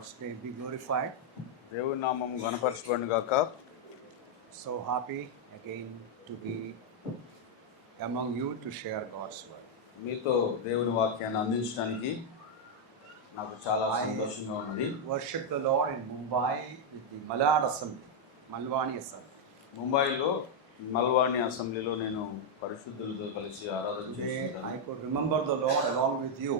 Lord's name be glorified. దేవుని నామం ఘనపరచబడును గాక. So happy again to be among you to share God's word. మీతో దేవుని వాక్యాన్ని అందించడానికి నాకు చాలా సంతోషంగా ఉన్నది. Worship the Lord in Mumbai with the Malad Assembly, Malwani Assembly. ముంబైలో మల్వాణి అసెంబ్లీలో నేను పరిశుద్ధులతో కలిసి ఆరాధన చేస్తున్నాను. I could remember the Lord along with you.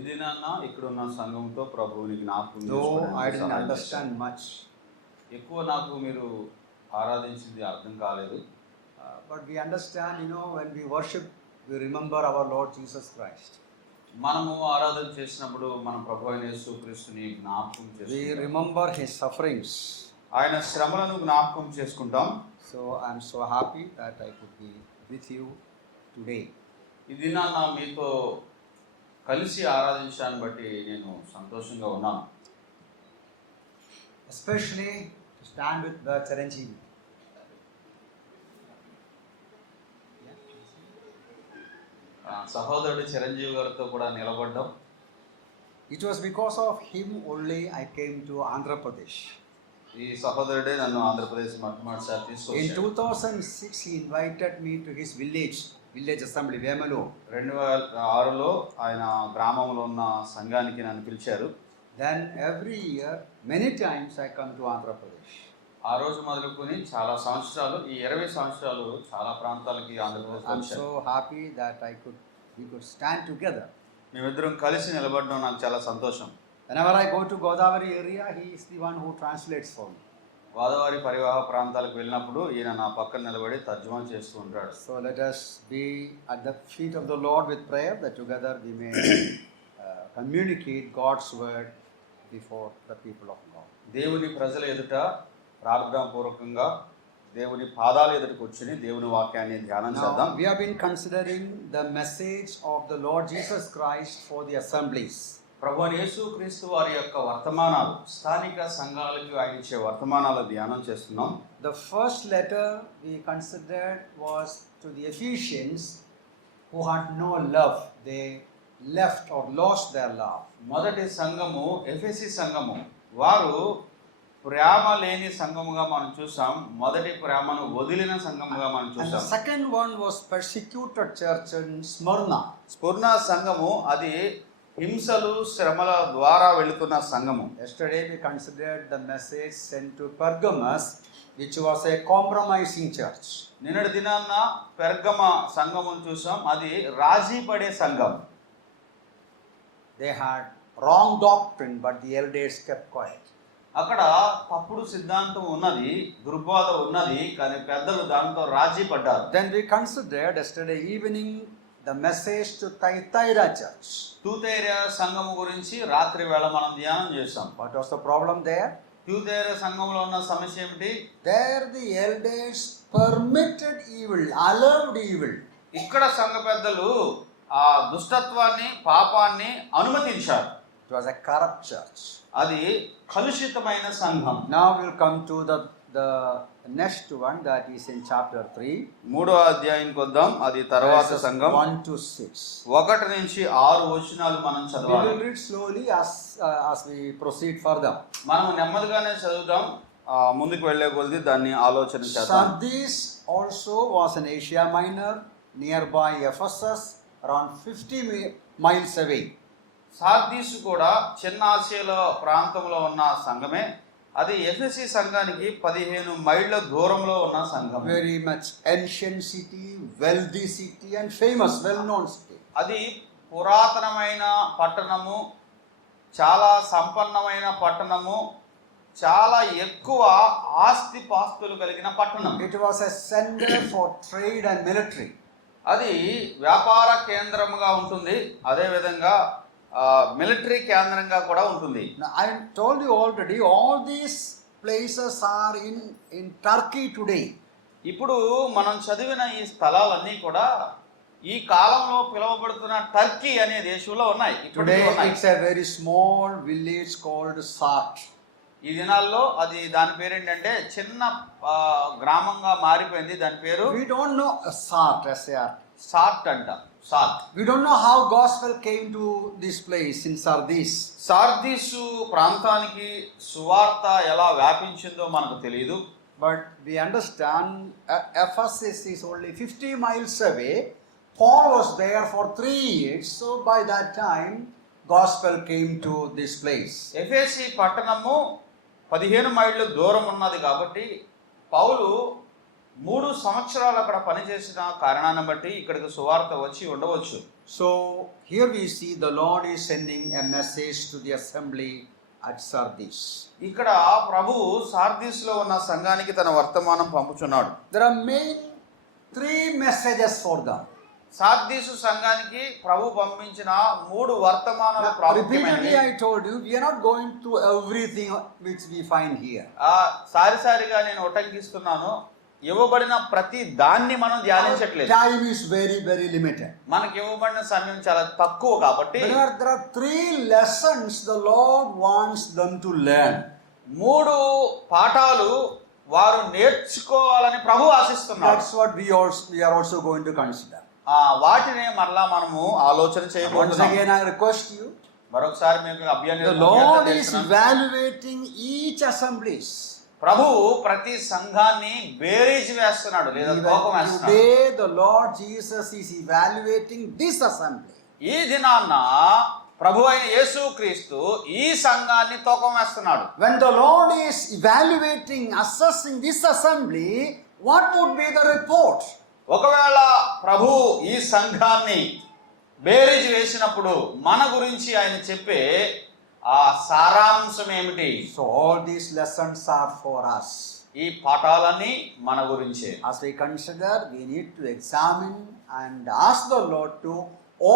ఇది నాన్న ఇక్కడ ఉన్న సంఘంతో ప్రభువుని జ్ఞాపకం Though చేసుకోవడానికి I didn't సహాయం understand చేశారు. much, ఎక్కువ నాకు మీరు ఆరాధించింది అర్థం కాలేదు. but we understand, when we worship, we remember our Lord Jesus Christ. మనము ఆరాధన చేసినప్పుడు మన ప్రభు అయిన యేసుక్రీస్తుని జ్ఞాపకం We చేసుకుంటాం. remember His sufferings. ఆయన శ్రమలను జ్ఞాపకం చేసుకుంటాం. So I'm so happy that I could be with you today. ఇది నాన్న మీతో కలిసి ఆరాధించడాన్ని బట్టి నేను సంతోషంగా ఉన్నాను. Especially to stand with the Chiranjeevi. సహోదరుడు చిరంజీవి గారితో కూడా నిలబడ్డం. It was because of him only I came to Andhra Pradesh. ఈ సహోదరుడే నన్ను ఆంధ్రప్రదేశ్ మొట్టమొదటిసారి In తీసుకొచ్చాడు. 2006 he invited me to his village assembly, Vemalur. 2006లో ఆయన గ్రామంలో ఉన్న సంఘానికి నన్ను పిలిచారు. Then every year, many times I come to Andhra Pradesh. ఆ రోజు మొదలుకొని చాలా సంవత్సరాలు, ఈ 20 సంవత్సరాలు చాలా ప్రాంతాలకి ఆంధ్రప్రదేశ్ I'm వచ్చాను. so happy that we could stand together. మేమిద్దరం కలిసి నిలబడడం నాకు చాలా సంతోషం. Whenever I go to Godavari area, he is the one who translates for me. Godavari పరివాహ ప్రాంతాలకు వెళ్ళినప్పుడు ఈయన నా పక్కన నిలబడి తర్జుమా చేస్తూ ఉంటాడు. So let us be at the feet of the Lord with prayer, that together we may communicate God's word before the people of God. దేవుని ప్రజల ఎదుట ప్రార్థనాపూర్వకంగా దేవుని పాదాల ఎదుట కూర్చుని దేవుని వాక్యాన్ని ధ్యానం చేద్దాం. Now, we have been considering the message of the Lord Jesus Christ for the assemblies. ప్రభువైన యేసుక్రీస్తు వారి యొక్క వర్తమానాలు, స్థానిక సంఘాలకు ఆయన ఇచ్చే వర్తమానాల ధ్యానం చేస్తున్నాం. The first letter we considered was to the Ephesians, who had no love. They left or lost their love. మొదటి సంఘము ఎఫెసీ సంఘము, వారు ప్రేమ లేని సంఘముగా మనం చూసాం. మొదటి ప్రేమను వదిలిన సంఘముగా మనం And the చూసాం. second one was persecuted church in Smyrna. స్ఫుర్ణ సంఘము, అది హింసలు శ్రమల ద్వారా వెళుతున్న సంఘము. Yesterday we considered the message sent to Pergamos, which was a compromising church. నిన్నటి దినాన్న పెర్గమ సంఘమును చూసాం. అది రాజీ పడే సంఘం. They had wrong doctrine, but the elders kept quiet. అక్కడ తప్పుడు సిద్ధాంతం ఉన్నది, దుర్బోధ ఉన్నది, కానీ పెద్దలు దాంతో రాజీ పడ్డారు. Then we considered yesterday evening the message to Thyatira church. ట్యూతైర సంఘము గురించి రాత్రి వేళ మనం ధ్యానం చేసాం. What was the problem there? ట్యూతైర సంఘంలో ఉన్న సమస్య ఏమిటి? There the elders permitted evil, allowed evil. ఇక్కడ సంఘ పెద్దలు ఆ దుష్టత్వాన్ని, పాపాన్ని అనుమతించారు. It was a corrupt church. అది కలుషితమైన సంఘం. Now we'll come to the next one, that is in chapter 3. 3వ అధ్యాయానికి వద్దాం. అది తర్వాత verses సంఘం 1 to 6. 1 నుంచి 6 వచనాలు మనం We చదవాలి. will read slowly as we proceed further. మనం నెమ్మదిగానే చదువుతాం. ముందుకు వెళ్లే కొద్ది దాన్ని ఆలోచన చేద్దాం. Sardis also was in Asia Minor, nearby Ephesus, around 50 miles away. Sardis కూడా చిన్న ఆసియాలో ప్రాంతంలో ఉన్న సంఘమే. అది ఎఫెసీ సంఘానికి 15 మైళ్ళ దూరంలో ఉన్న సంఘం. Very much ancient city, wealthy city and famous, well-known city. అది పురాతనమైన పట్టణము, చాలా సంపన్నమైన పట్టణము, చాలా ఎక్కువ ఆస్తిపాస్తులు కలిగిన పట్టణం. It was a center for trade and military. అది వ్యాపార కేంద్రముగా ఉంటుంది, అదేవిధంగా మిలిటరీ కేంద్రంగా కూడా ఉంటుంది. Now, I told you already, all these places are in Turkey today. ఇప్పుడు మనం చదివిన ఈ స్థలాలన్నీ కూడా ఈ కాలంలో పిలువబడుతున్న టర్కీ అనే దేశంలో ఉన్నాయి. Today it's a very small village called Sart. ఈ దినాల్లో అది దాని పేరు ఏంటంటే చిన్న గ్రామంగా మారిపోయింది. దాని పేరు We don't know Sart, S-A-R-T. Sort అంట. Sort. We don't know how gospel came to this place in Sardis. Sardis ప్రాంతానికి సువార్త ఎలా వ్యాపించిందో మనకు తెలియదు. But we understand Ephesus is only 50 miles away. Paul was there for 3 years. So by that time, gospel came to this place. ఎఫెసీ పట్టణము 15 మైళ్ళు దూరం ఉన్నది కాబట్టి పౌలు 3 సంవత్సరాలు అక్కడ పనిచేసిన కారణాన్ని బట్టి ఇక్కడికి సువార్త వచ్చి ఉండవచ్చు. So here we see the Lord is sending a message to the assembly at Sardis. ఇక్కడ ప్రభు సార్దీస్లో ఉన్న సంఘానికి తన వర్తమానం పంపుచున్నాడు. There are main 3 messages for them. Sardis సంఘానికి ప్రభు పంపించిన 3 వర్తమానాలు Repeatedly ప్రాముఖ్యమైనవి. I told you, we are not going through everything which we find here. సారిసారిగా నేను ఉటంకిస్తున్నాను. ఇవ్వబడిన ప్రతి దాన్ని మనం ధ్యానించట్లేదు. Time is very, very limited. మనకి ఇవ్వబడిన సమయం చాలా తక్కువ కాబట్టి There are 3 lessons the Lord wants them to learn. 3 పాఠాలు వారు నేర్చుకోవాలని ప్రభు ఆశిస్తున్నాడు. That's what we are also going to consider. వాటినే మరలా మనము ఆలోచన Once చేయబోతున్నాం. again I request you, మరొకసారి మీకు the Lord is అభ్యర్థన evaluating each assemblies. ప్రభు ప్రతి సంఘాన్ని బేరీజ్ వేస్తున్నాడు లేదా తూకం వేస్తున్నాడు. Today the Lord Jesus is evaluating this assembly. ఈ దినాన్న ప్రభు అయిన యేసుక్రీస్తు ఈ సంఘాన్ని తూకం వేస్తున్నాడు. When the Lord is evaluating, assessing this assembly, what would be the report? ఒకవేళ ప్రభు ఈ సంఘాన్ని బేరీజ్ వేసినప్పుడు మన గురించి ఆయన చెప్పే ఆ సారాంశం ఏమిటి? So all these lessons are for us. ఈ పాఠాలన్నీ మన గురించే. As we consider, we need to examine and ask the Lord to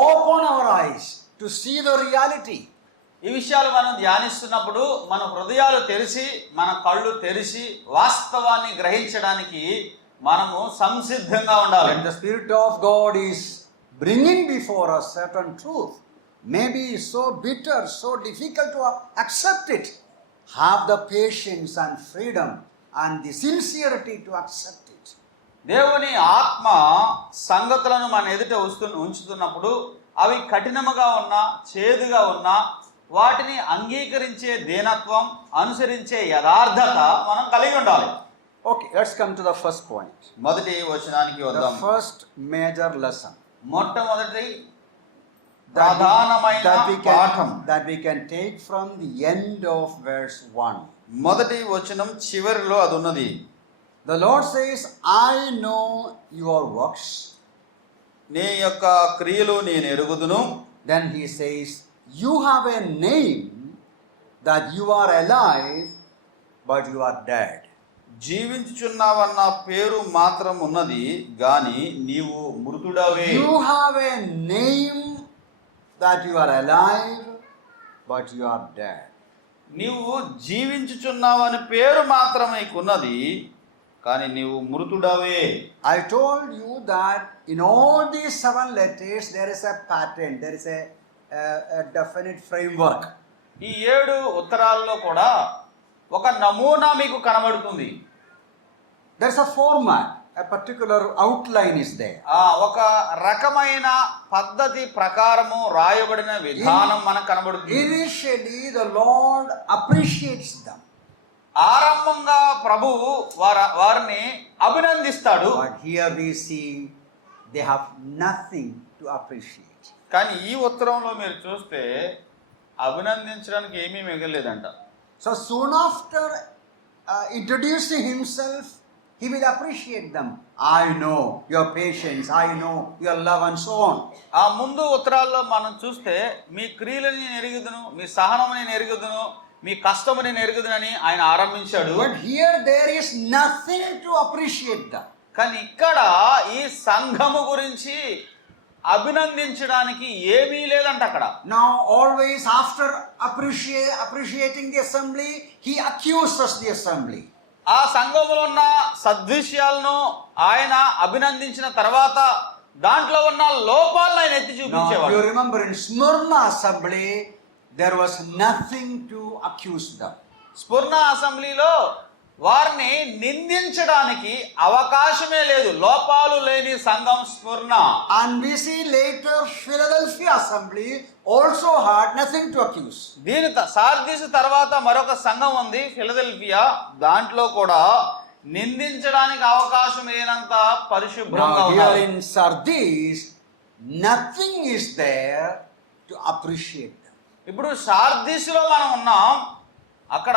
open our eyes to see the reality. ఈ విషయాలు మనం ధ్యానిస్తున్నప్పుడు మన హృదయాలు తెరిచి మన కళ్ళు తెరిచి వాస్తవాన్ని గ్రహించడానికి మనము సంసిద్ధంగా ఉండాలి. When the Spirit of God is bringing before us certain truth, maybe so bitter, so difficult to accept it, have the patience and freedom and the sincerity to accept it. దేవుని ఆత్మ సంగతులను మన ఎదుట ఉంచుతున్నప్పుడు అవి కఠినముగా ఉన్నా చేదుగా ఉన్నా వాటిని అంగీకరించే దీనత్వం అనుసరించే యథార్థత మనం కలిగి ఉండాలి. Okay, let's come to the first point. మొదటి వచనానికి The వద్దాం. first major lesson మొట్టమొదటి ప్రధానమైన పాఠం that we can take from the end of verse 1. మొదటి వచనం చివరిలో అది ఉన్నది. The Lord says, I know your works. నీ యొక్క క్రియలు నేను ఎరుగుదును. Then he says, you have a name that you are alive, but you are dead. జీవించుచున్నావన్న పేరు మాత్రం ఉన్నది గాని నీవు మృతుడవే. You have a name that you are alive, but you are dead. నీవు జీవించుచున్నావని పేరు మాత్రం నీకున్నది కానీ నీవు మృతుడవే. I told you that in all these 7 letters there is a pattern, there is a definite framework. ఈ 7 ఉత్తరాల్లో కూడా ఒక నమూనా మీకు కనబడుతుంది. There is a format, a particular outline is there. ఒక రకమైన పద్ధతి ప్రకారము రాయబడిన విధానం మనకు కనబడుతుంది. Initially the Lord appreciates them. ఆరంభంగా ప్రభువు వారిని అభినందిస్తాడు. But here we see they have nothing to appreciate. కానీ ఈ ఉత్తరంలో మీరు చూస్తే అభినందించడానికి ఏమీ మిగలలేదంట. So soon after introducing himself, he will appreciate them. I know your patience, I know your love, and so on. ఆ ముందు ఉత్తరాల్లో మనం చూస్తే మీ క్రియలను నేను ఎరుగుదును, మీ సహనము నేను ఎరుగుదును, మీ కష్టము నేను ఎరుగుదునని ఆయన ఆరంభించాడు. But here there is nothing to appreciate them. కానీ ఇక్కడ ఈ సంఘము గురించి అభినందించడానికి ఏమీ లేదంట అక్కడ. Now always after appreciating the assembly, he accuses the assembly. ఆ సంఘములో ఉన్న సద్విషయాలను ఆయన అభినందించిన తర్వాత దాంట్లో ఉన్న లోపాలను ఆయన ఎత్తి Now చూపించేవాడు. you remember in Smyrna assembly there was nothing to accuse them. స్ఫుర్ణ అసెంబ్లీలో వారిని నిందించడానికి అవకాశమే లేదు. లోపాలు లేని సంఘం స్ఫుర్ణ. And we see later Philadelphia assembly also had nothing to accuse. దీని సార్దీసు తర్వాత మరొక సంఘం ఉంది, ఫిలదెల్ఫియా. దాంట్లో కూడా నిందించడానికి అవకాశం లేనంత పరిశుభ్రంగా Now here ఉన్నారు. in Sardis, nothing is there to appreciate them. ఇప్పుడు సార్దీసులో మనం ఉన్నాం, అక్కడ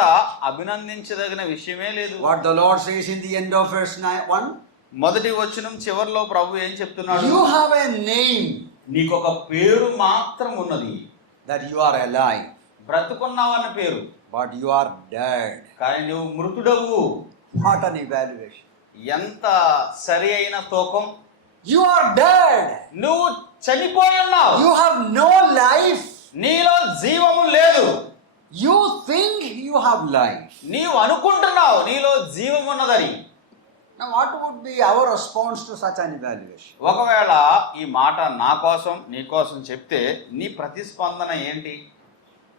అభినందించదగిన విషయమే లేదు. What the Lord says in the end of verse 1, మొదటి వచనం చివర్లో ప్రభు ఏం చెప్తున్నాడు? you have a name నీకొక పేరు మాత్రం ఉన్నది, that you are alive, బ్రతుకున్నావు అన్న పేరు, but you are dead. కానీ నువ్వు మృతుడవు. What an evaluation. ఎంత సరి అయిన తూకం. You are dead. నువ్వు చనిపోయి ఉన్నావు, You have no life. నీలో జీవము లేదు. You think you have life. నీవు అనుకుంటున్నావు నీలో జీవం ఉన్నదని. Now, what would be our response to such an evaluation? ఒకవేళ ఈ మాట నా కోసం నీ కోసం చెప్తే నీ ప్రతిస్పందన ఏంటి?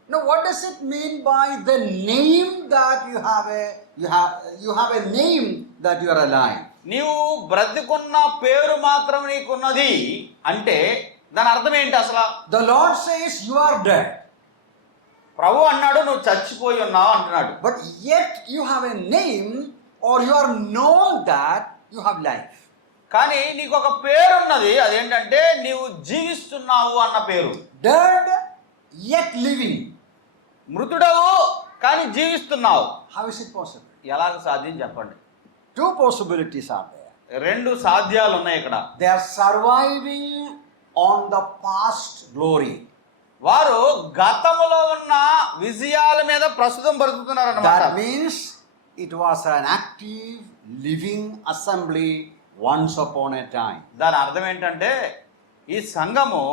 Now, what does it mean by the name that you have a name that you are alive? నీవు బ్రతికున్న పేరు మాత్రం నీకున్నది అంటే దాని అర్థం ఏంటి అసలు? The Lord says you are dead, ప్రభు అన్నాడు నువ్వు చచ్చిపోయి ఉన్నావు అంటున్నాడు. but yet you have a name, or you are known that you have life. కానీ నీకు ఒక పేరు ఉన్నది, అదేంటంటే నీవు జీవిస్తున్నావు అన్న పేరు. Dead yet living. మృతుడవు కానీ జీవిస్తున్నావు. How is it possible? ఎలాగ సాధ్యం చెప్పండి? Two possibilities are there. రెండు సాధ్యాలు ఉన్నాయి ఇక్కడ. They are surviving on the past glory. వారు గతములో ఉన్న విజయాల మీద ప్రస్తుతం బ్రతుకుతున్నారు అన్నమాట. That means it was an active, living assembly once upon a time. దాని అర్థం ఏంటంటే ఈ సంఘము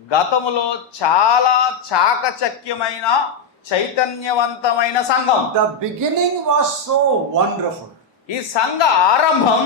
గతములో చాలా చాకచక్యమైన చైతన్యవంతమైన సంఘం. The beginning was so wonderful. ఈ సంఘ ఆరంభం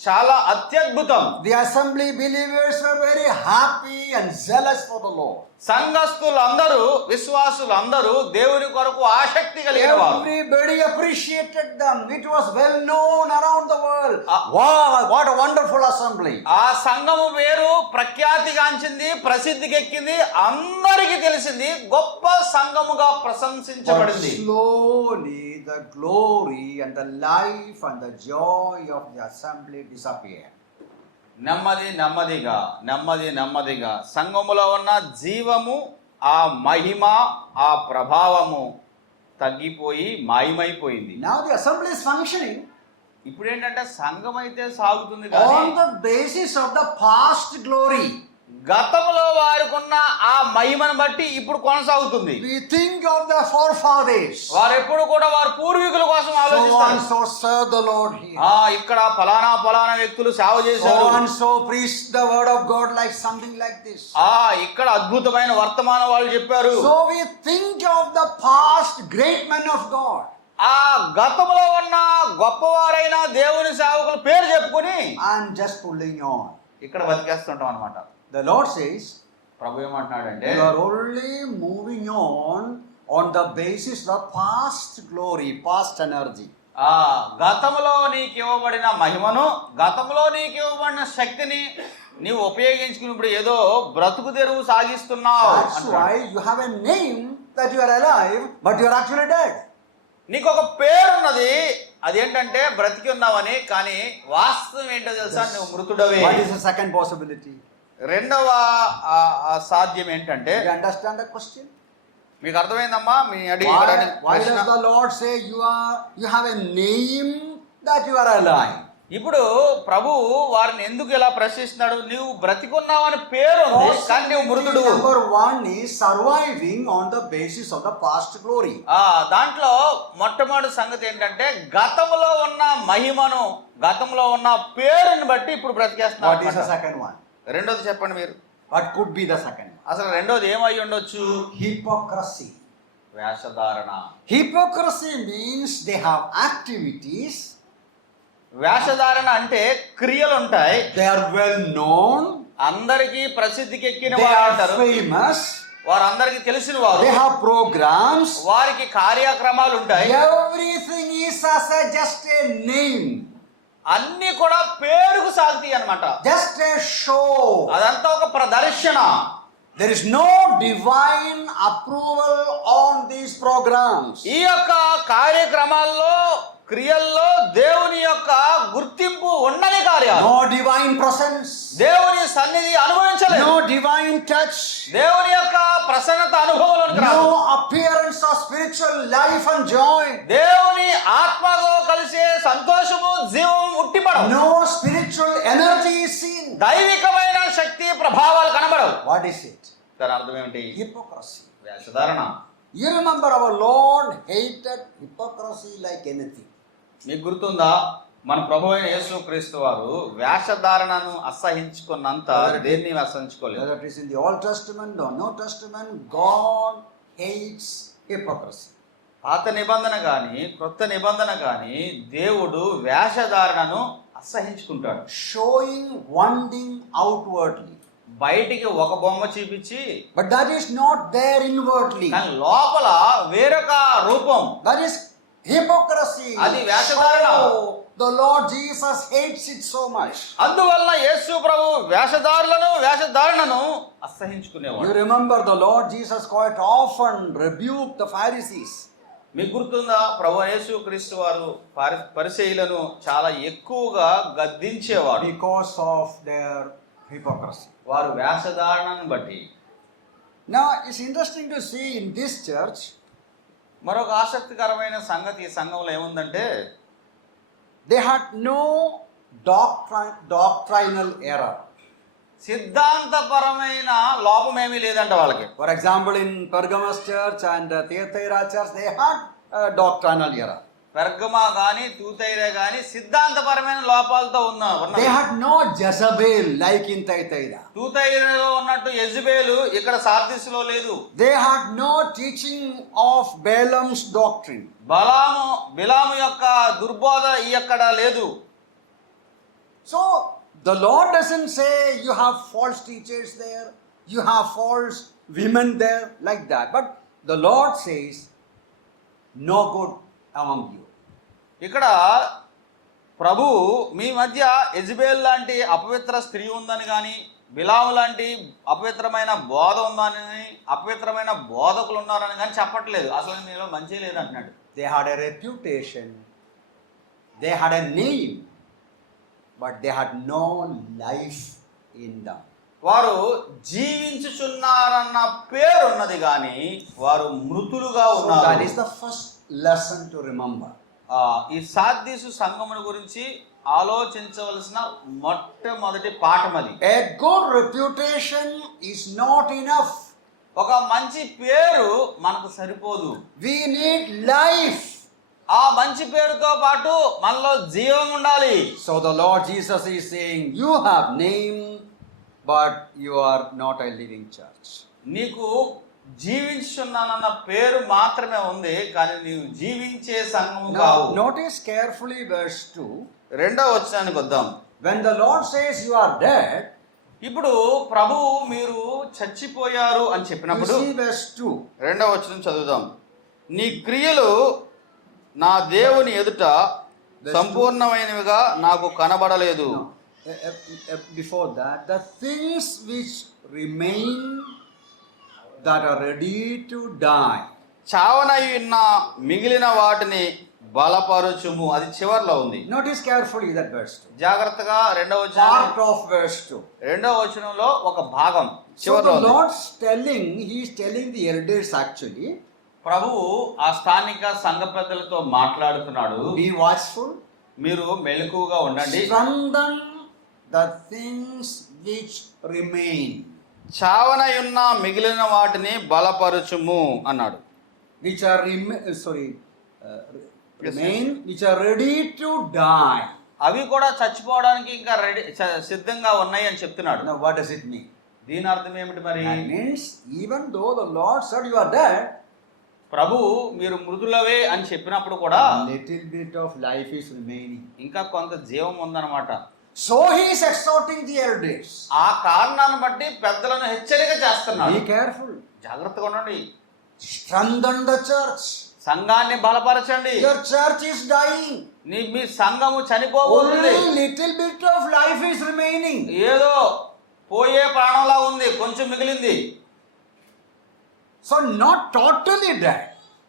చాలా అత్యద్భుతం. The assembly believers were very happy and zealous for the Lord. సంఘస్థులందరూ విశ్వాసులందరూ దేవుని కొరకు ఆసక్తి కలిగిన వారు. Everybody appreciated them. It was well known around the world. Wow, what a wonderful assembly. ఆ సంఘము వేరు ప్రఖ్యాతిగాంచింది, ప్రసిద్ధికెక్కింది, అందరికీ తెలిసింది, గొప్ప సంఘముగా But ప్రశంసించబడింది. slowly the glory and the life and the joy of the assembly disappeared. నెమ్మదిగా సంఘములో ఉన్న జీవము, ఆ మహిమ, ఆ ప్రభావము తగ్గిపోయి మాయమైపోయింది. Now the assembly is functioning ఇప్పుడు ఏంటంటే సంఘం అయితే సాగుతుంది on కానీ the basis of the past glory. గతంలో వారికున్న ఆ మహిమను బట్టి ఇప్పుడు కొనసాగుతుంది. We think of the forefathers. వారు ఎప్పుడు కూడా వారి పూర్వీకుల కోసం So and ఆలోచిస్తారు. so served the Lord here. ఇక్కడ ఫలానా వ్యక్తులు సేవ So చేశారు, and so preached the word of God, like something like this. ఇక్కడ అద్భుతమైన వర్తమానం వాళ్ళు చెప్పారు. So we think of the past great men of God. ఆ గతంలో ఉన్న గొప్పవారైన దేవుని సేవకుల పేరు చెప్పుకొని And just pulling on. ఇక్కడ బతికేస్తుంటాం అనమాట. The Lord says, ప్రభు ఏమంటున్నాడంటే you are only moving on the basis of past glory, past energy. గతంలో నీకు ఇవ్వబడిన మహిమను, గతంలో నీకు ఇవ్వబడిన శక్తిని నీవు ఉపయోగించుకుని ఇప్పుడు ఏదో బ్రతుకు తెరువు సాగిస్తున్నావు. That's why you have a name that you are alive, but you are actually dead. నీకు ఒక పేరు ఉన్నది, అదేంటంటే బ్రతికి ఉన్నావని, కానీ వాస్తవం ఏంటో తెలుసా, నువ్వు మృతుడవే. What is the second possibility? రెండవ సాధ్యం ఏంటంటే, Do you understand the question? మీకు అర్థమైందమ్మా మీ Why does the Lord say you have a name that you are alive? ఇప్పుడు ప్రభు వారిని ఎందుకు ఇలా ప్రశ్నిస్తున్నాడు? నువ్వు బ్రతికున్నావని పేరు ఉంది కానీ నువ్వు మృతుడు. Number one is surviving on the basis of the past glory. దాంట్లో మొట్టమొదటి సంగతి ఏంటంటే గతంలో ఉన్న మహిమను, గతంలో ఉన్న పేరుని బట్టి ఇప్పుడు What is the బ్రతికేస్తున్నాడు. second one? రెండోది చెప్పండి మీరు, What could be the second one? అసలు రెండోది ఏమై ఉండొచ్చు? Hypocrisy. వేషధారణ. Hypocrisy means they have activities. వేషధారణ అంటే క్రియలు ఉంటాయి, They are well known. అందరికీ ప్రసిద్ధికి ఎక్కిన They వారు are అంటారు, famous. వారందరికీ తెలిసిన వారు, they have programs. వారికి కార్యక్రమాలు ఉంటాయి. Everything is as a just a name, అన్ని కూడా పేరుకు సాగుతాయి అన్నమాట. just a show. అదంతా ఒక ప్రదర్శన. There is no divine approval on these programs. ఈ యొక్క కార్యక్రమాల్లో, క్రియల్లో దేవుని యొక్క గుర్తింపు ఉండని కార్యాలు. No divine presence, దేవుని సన్నిధి అనుభవించలేదు. no divine touch, దేవుని యొక్క ప్రసన్నత అనుభవంలోనికి రాదు. no appearance of spiritual life and joy, దేవుని ఆత్మతో కలిసే సంతోషము, జీవం ఉట్టిపడవు. no spiritual energy is seen. దైవికమైన శక్తి ప్రభావాలు కనబడవు. What is it? దాని అర్థం ఏమిటి? Hypocrisy. వేషధారణ. You remember our Lord hated hypocrisy like anything. మీకు గుర్తుందా, మన ప్రభు అయిన యేసుక్రీస్తు వారు వేషధారణను అసహించుకున్నంత దేన్ని అసహించుకోలేదు. Whether it is in the Old Testament or New Testament, God hates hypocrisy. పాత నిబంధన కానీ క్రొత్త నిబంధన కానీ దేవుడు వేషధారణను అసహించుకుంటాడు. Showing one thing outwardly, బయటికి ఒక బొమ్మ చూపించి, but that is not there inwardly. కానీ లోపల వేరొక రూపం, That is hypocrisy. అది వేషధారణ. So, the Lord Jesus hates it so much. అందువల్ల యేసు ప్రభు వేషధారణను అసహించుకునేవాడు. You remember the Lord Jesus quite often rebuked the Pharisees. మీకు గుర్తుందా, ప్రభు యేసుక్రీస్తు వారు పరిసయ్యులను చాలా ఎక్కువగా గద్దించేవాడు Because of their hypocrisy. వారు వేషధారణను బట్టి. Now, it's interesting to see in this church, మరొక ఆసక్తికరమైన సంగతి ఈ సంఘంలో ఏముందంటే, they had no doctrinal error. సిద్ధాంతపరమైన లోపం ఏమీ లేదంట వాళ్ళకి. For example, in Pergamos church and Thyatira church, they had doctrinal error. పెర్గమా గాని తూతైరే గాని సిద్ధాంతపరమైన లోపాలతో ఉన్నారు. They had no Jezebel like in Thyatira. తూతైరేలో ఉన్నట్టు యెజబెలు ఇక్కడ సార్దీసులో లేదు. They had no teaching of Balaam's doctrine. బిలాము యొక్క దుర్బోధ ఇక్కడ లేదు. So the Lord doesn't say you have false teachers there, you have false women there, like that. But the Lord says, no good among you. ఇక్కడ ప్రభు మీ మధ్య Jezebel లాంటి అపవిత్ర స్త్రీ ఉందని కానీ, బిలాము లాంటి అపవిత్రమైన బోధ ఉందని, అపవిత్రమైన బోధకులు ఉన్నారని కానీ చెప్పట్లేదు. అసలు మీలో మంచి లేదు అంటున్నాడు. They had a reputation, they had a name, but they had no life in them. వారు జీవించుచున్నారన్న పేరు ఉన్నది కానీ వారు మృతులుగా So that ఉన్నారు. is the first lesson to remember. ఈ సార్దీసు సంఘముల గురించి ఆలోచించవలసిన మొట్టమొదటి పాఠం అది. A good reputation is not enough. ఒక మంచి పేరు మనకు సరిపోదు. We need life. ఆ మంచి పేరుతో పాటు మనలో జీవం ఉండాలి. So the Lord Jesus is saying, you have name, but you are not a living church. నీకు జీవించున్నానన్న పేరు మాత్రమే ఉంది, కానీ నీవు జీవించే సంఘము కావు. Now notice carefully verse 2. రెండో వచనానికి వద్దాం. When the Lord says you are dead, ఇప్పుడు ప్రభువు మీరు చచ్చిపోయారు అని you చెప్పినప్పుడు see verse 2. రెండో వచనం చదువుదాం. నీ క్రియలు నా దేవుని ఎదుట సంపూర్ణమైనవిగా నాకు కనబడలేదు. No, before that, the things which remain that are ready to die. చావనయున్న మిగిలిన వాటిని బలపరచుము. అది చివర్లో ఉంది. Notice carefully that verse 2. జాగ్రత్తగా రెండవ Part వచనం, of verse 2. రెండవ వచనంలో ఒక భాగం So చివర్లో the ఉంది. Lord's telling, he is telling the elders actually, ప్రభువు ఆ స్థానిక సంఘ పెద్దలతో మాట్లాడుతున్నాడు. be watchful, మీరు మెలకువగా ఉండండి, strengthen the things which remain. చావనయున్న మిగిలిన వాటిని బలపరచుము అన్నాడు. Which are remain, which are ready to die. అవి కూడా చచ్చిపోవడానికి ఇంకా సిద్ధంగా ఉన్నాయి అని చెప్తున్నాడు. Now what does it mean? దీని అర్థం ఏమిటి మరి? That means even though the Lord said you are dead, ప్రభు మీరు మృదులవే అని చెప్పినప్పుడు కూడా little bit of life is remaining. ఇంకా కొంత జీవం ఉందన్నమాట. So he is exhorting the elders. ఆ కారణాన్ని బట్టి పెద్దలను హెచ్చరిక చేస్తున్నాడు. Be careful. జాగ్రత్తగా ఉండండి. Strengthen the church. సంఘాన్ని బలపరచండి. Your church is dying. మీ సంఘము చనిపోబోతుంది. Only little bit of life is remaining. ఏదో పోయే ప్రాణంలా ఉంది, కొంచెం మిగిలింది. So not totally dead.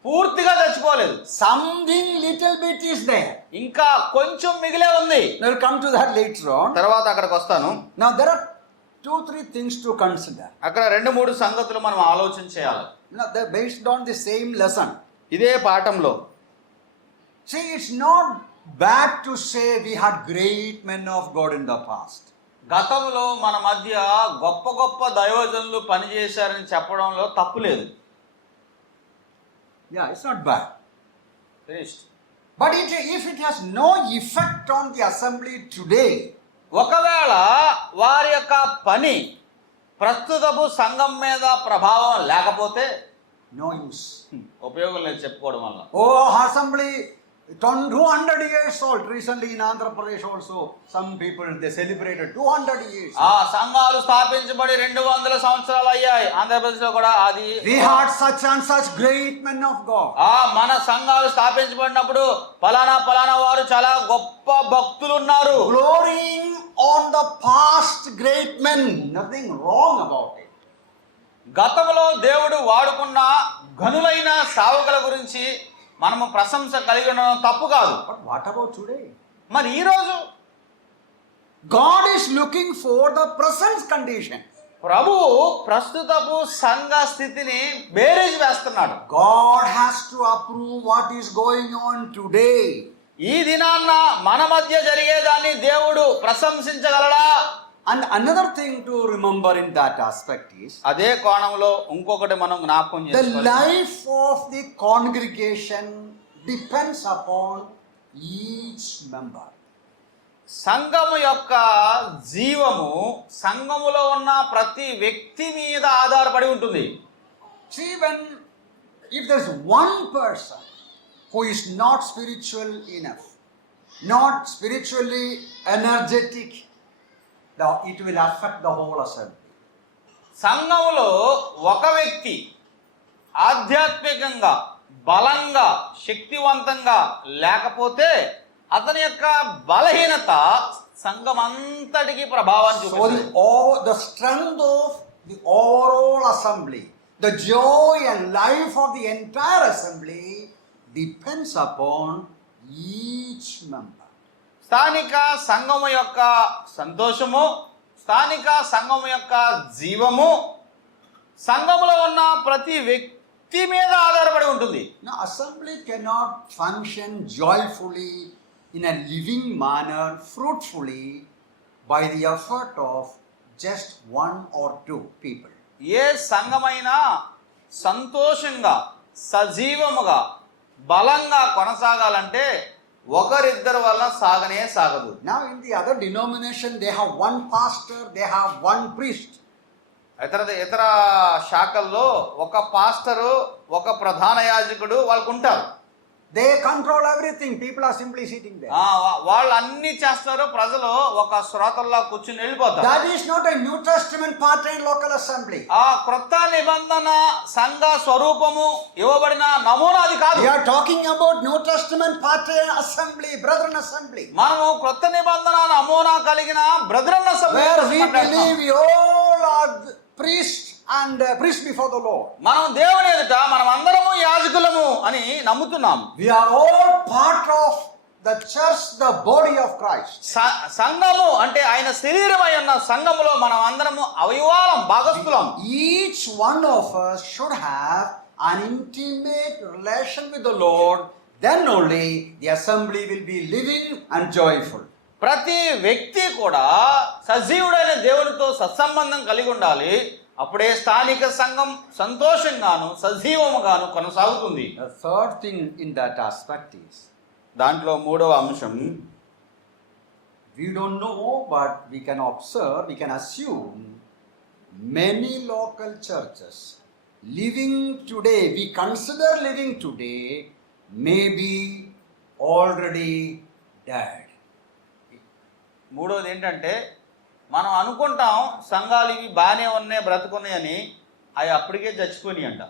పూర్తిగా చచ్చిపోలేదు. Something little bit is there. ఇంకా కొంచెం మిగిలే ఉంది. We'll come to that later on. తర్వాత అక్కడికి వస్తాను. Now there are 2-3 things to consider. అక్కడ 2-3 సంగతులు మనం ఆలోచన చేయాలి. Now they're based on the same lesson. ఇదే పాఠంలో. See, it's not bad to say we had great men of God in the past. గతంలో మన మధ్య గొప్ప గొప్ప దైవజనులు పనిచేశారని చెప్పడంలో తప్పు లేదు. Yeah, it's not bad. Finished. But if it has no effect on the assembly today, ఒకవేళ వారి యొక్క పని ప్రస్తుతపు సంఘం మీద ప్రభావం లేకపోతే no use. ఉపయోగం లేదు చెప్పుకోవడం వల్ల. Oh, assembly 200 years old. Recently in Andhra Pradesh also, some people they celebrated 200 years. ఆ సంఘాలు స్థాపించబడి 200 సంవత్సరాలు అయ్యాయి. ఆంధ్రప్రదేశ్ లో కూడా అది We had such and such great men of God. మన సంఘాలు స్థాపించబడినప్పుడు పలానా వారు చాలా గొప్ప భక్తులు ఉన్నారు. Glorying on the past great men. Nothing wrong about it. గతంలో దేవుడు వాడుకున్న ఘనులైన సేవకుల గురించి మనము ప్రశంస కలిగి ఉండడం తప్పు కాదు. But what about today? మరి ఈ రోజు God is looking for the present condition. ప్రభు ప్రస్తుతపు సంఘ స్థితిని బేరేజ్ వేస్తున్నాడు. God has to approve what is going on today. ఈ దినాన్న మన మధ్య జరిగేదాన్ని దేవుడు ప్రశంసించగలడా? And another thing to remember in that aspect is అదే కోణంలో ఇంకొకటి మనం జ్ఞాపకం the చేసుకోవాలి. life of the congregation depends upon each member. సంఘము యొక్క జీవము సంఘములో ఉన్న ప్రతి వ్యక్తి మీద ఆధారపడి ఉంటుంది. See, if there's one person who is not spiritual enough, not spiritually energetic, now it will affect the whole assembly. సంఘములో ఒక వ్యక్తి ఆధ్యాత్మికంగా బలంగా శక్తివంతంగా లేకపోతే అతని యొక్క బలహీనత సంఘం అంతటికి ప్రభావాన్ని So చూపిస్తుంది. the strength of the overall assembly, the joy and life of the entire assembly depends upon each member. స్థానిక సంఘము యొక్క సంతోషము, స్థానిక సంఘము యొక్క జీవము సంఘములో ఉన్న ప్రతి వ్యక్తి మీద ఆధారపడి ఉంటుంది. Now, assembly cannot function joyfully in a living manner, fruitfully, by the effort of just one or two people. ఏ సంఘమైనా సంతోషంగా సజీవముగా బలంగా కొనసాగాలంటే ఒకరిద్దరి వల్ల సాగనే సాగదు. Now, in the other denomination, they have one pastor, they have one priest. ఇతర శాఖల్లో ఒక pastor ఒక ప్రధాన యాజకుడు వాళ్ళకు ఉంటారు. They control everything. People are simply sitting there. వాళ్ళు అన్ని చేస్తారు, ప్రజలు ఒక శ్రోతల్లో కూర్చుని వెళ్ళిపోతారు. That is not a New Testament pattern local assembly. ఆ క్రొత్త నిబంధన సంఘ స్వరూపము ఇవ్వబడిన నమూనా అది కాదు. We are talking about New Testament pattern assembly, brethren assembly. మనము క్రొత్త నిబంధన నమూనా కలిగిన brethren assembly Where we believe we all are priests and priests before the Lord. మనం దేవుని ఎదుట మనం అందరము యాజకులము అని నమ్ముతున్నాం. We are all part of the church, the body of Christ. సంఘము అంటే ఆయన శరీరమై ఉన్న సంఘములో మనం అందరము అవయవాలం, భాగస్థులం. Each one of us should have an intimate relation with the Lord. Then only the assembly will be living and joyful. ప్రతి వ్యక్తి కూడా సజీవుడైన దేవునితో సత్సంబంధం కలిగి ఉండాలి. అప్పుడే స్థానిక సంఘం సంతోషంగాను సజీవముగాను కొనసాగుతుంది. The third thing in that aspect is, దాంట్లో మూడవ అంశం, we don't know, but we can observe, we can assume many local churches living today, we consider living today, may be already dead. మూడోది ఏంటంటే మనం అనుకుంటాం సంఘాలు ఇవి బాగానే ఉన్నాయి బ్రతుకున్నాయని, అవి అప్పటికే చచ్చిపోయి అంట.